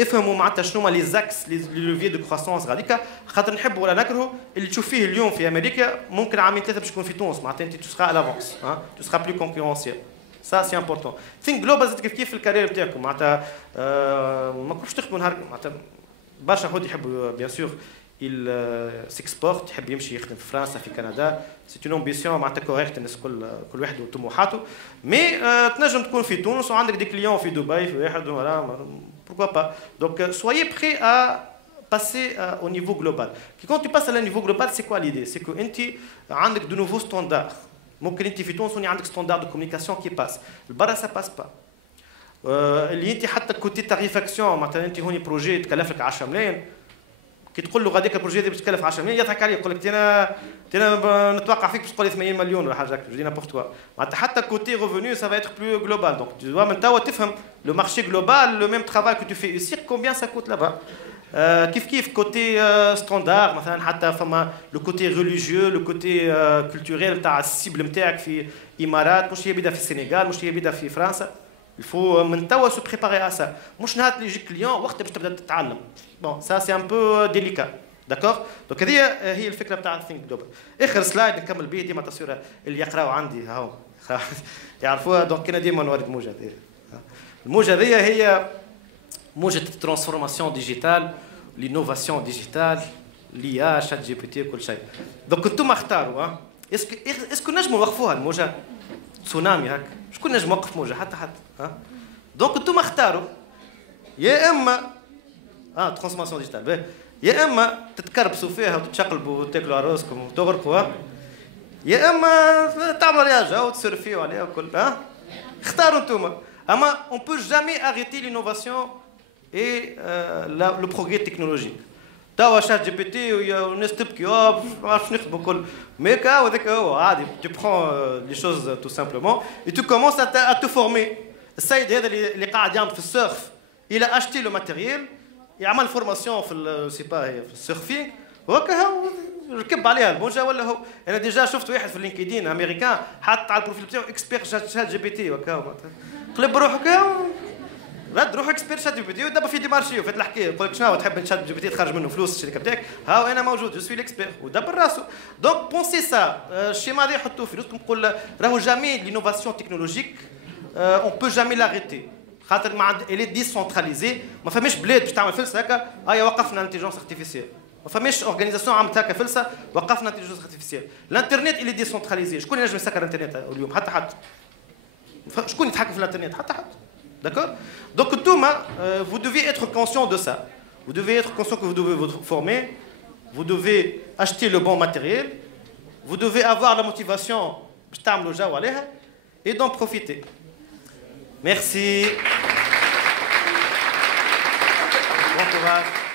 افهموا معناتها شنو هما لي زاكس لي لوفيي دو كروسونس غاديك خاطر نحب ولا نكرهوا اللي تشوف فيه اليوم في امريكا ممكن عامين ثلاثه باش تكون في تونس معناتها انت tu seras à l'avance tu seras plus concurrentiel. Ça c'est important. Think global زاد كيف في الكارير نتاعكم معناتها ما كنتش تخدموا نهار معناتها برشا هود يحبوا بيان سور il s'exporte يحب يمشي يخدم في فرنسا في كندا سي اون امبيسيون معناتها كوريكت الناس كل واحد وطموحاته مي تنجم تكون في تونس وعندك دي كليون في دبي في واحد ولا pourquoi pas. Donc soyez prêts à passer au niveau global. Quand tu passes à un niveau global, c'est quoi l'idée? C'est que انت عندك de nouveaux standards. ممكن انت في تونس عندك ستاندرد دو كومونيكاسيون كي باس البرا سا باس با اللي انت حتى كوتي تاريفاكسيون مثلا انت هوني بروجي تكلف لك 10 ملايين كي تقول له غاديك البروجي هذا باش تكلف 10 ملايين يضحك عليك يقول لك انا نتوقع فيك باش تقول لي 80 مليون ولا حاجه هكا جو دي نابورت كوا معناتها حتى كوتي ريفوني سا فا اتر بلو جلوبال دونك تو دوا من توا تفهم لو مارشي جلوبال لو ميم ترافاي كو تو في ايسير كومبيان سا كوت لابا كيف كوتي ستاندار مثلا حتى فما لو كوتي ريليجيو لو كوتي كولتوريل تاع السيبل نتاعك في امارات مش هي بدا في السنغال مش هي بدا في فرنسا il faut من توا se préparer à ça مش نهار اللي يجي كليون وقت باش تبدا تتعلم bon ça c'est un peu délicat d'accord donc هي الفكره تاع think global اخر سلايد نكمل به ديما تصويره اللي يقراو عندي هاو يعرفوها دونك انا ديما نورد موجه الموجه هي موجه الترانسفورماسيون ديجيتال l'innovation digitale l'IA chat GPT كل شيء دونك انتم اختاروا اسكو نجموا نوقفوها الموجه تسونامي هكا شكون نجم يوقف موجه حتى دونك انتم اختاروا يا اما ترانسفورماسيون ديجيتال يا اما تتكربسوا فيها وتتشقلبوا وتاكلوا راسكم وتغرقوا يا اما تعملوا رياجه وتسرفيوا عليها وكل اختاروا انتم اما on peut jamais arrêter l'innovation et le progrès technologique. توا شات جي بي تي والناس تبكي ما نعرفش نخدموا كل ميك هذاك هو عادي tu prends les choses tout simplement et tu commences à te former. السيد هذا اللي قاعد يعمل في السيرف il a acheté le matériel يعمل فورماسيون في سي با في السيرفينغ وهكا ركب عليها الموجه ولا هو انا ديجا شفت واحد في اللينكدين امريكان حاط على البروفيل بتاعو اكسبير شات جي بي تي وهكا قلب روحك رد روح اكسبير شات جي بي تي ودابا في دي مارشي وفات الحكايه يقول لك شنو تحب شات جي بي تي تخرج منه فلوس الشركه بتاعك ها انا موجود جو سوي ليكسبير ودبر راسو دونك بونسي سا الشيما هذا حطوه في راسكم نقول راهو جامي لينوفاسيون تكنولوجيك اون بو جامي لاريتي Elle est décentralisée. ما فماش بلاد باش تعمل فلسه هكا وقفنا الانتيجنس ارتيفيسيال. ما فماش اورغانيزاسيون عملت هكا فلسه وقفنا الانتيجنس ارتيفيسيال. الانترنت اللي ديسونتراليزي. شكون ينجم يسكر الانترنت اليوم؟ حتى حد. شكون يتحكم في الانترنت؟ حتى حد. D'accord? Donc vous devez être conscient de ça. Vous devez être conscient que vous devez vous former. Vous devez acheter le bon matériel. Vous devez avoir la motivation et d'en profiter. Merci. Bon courage.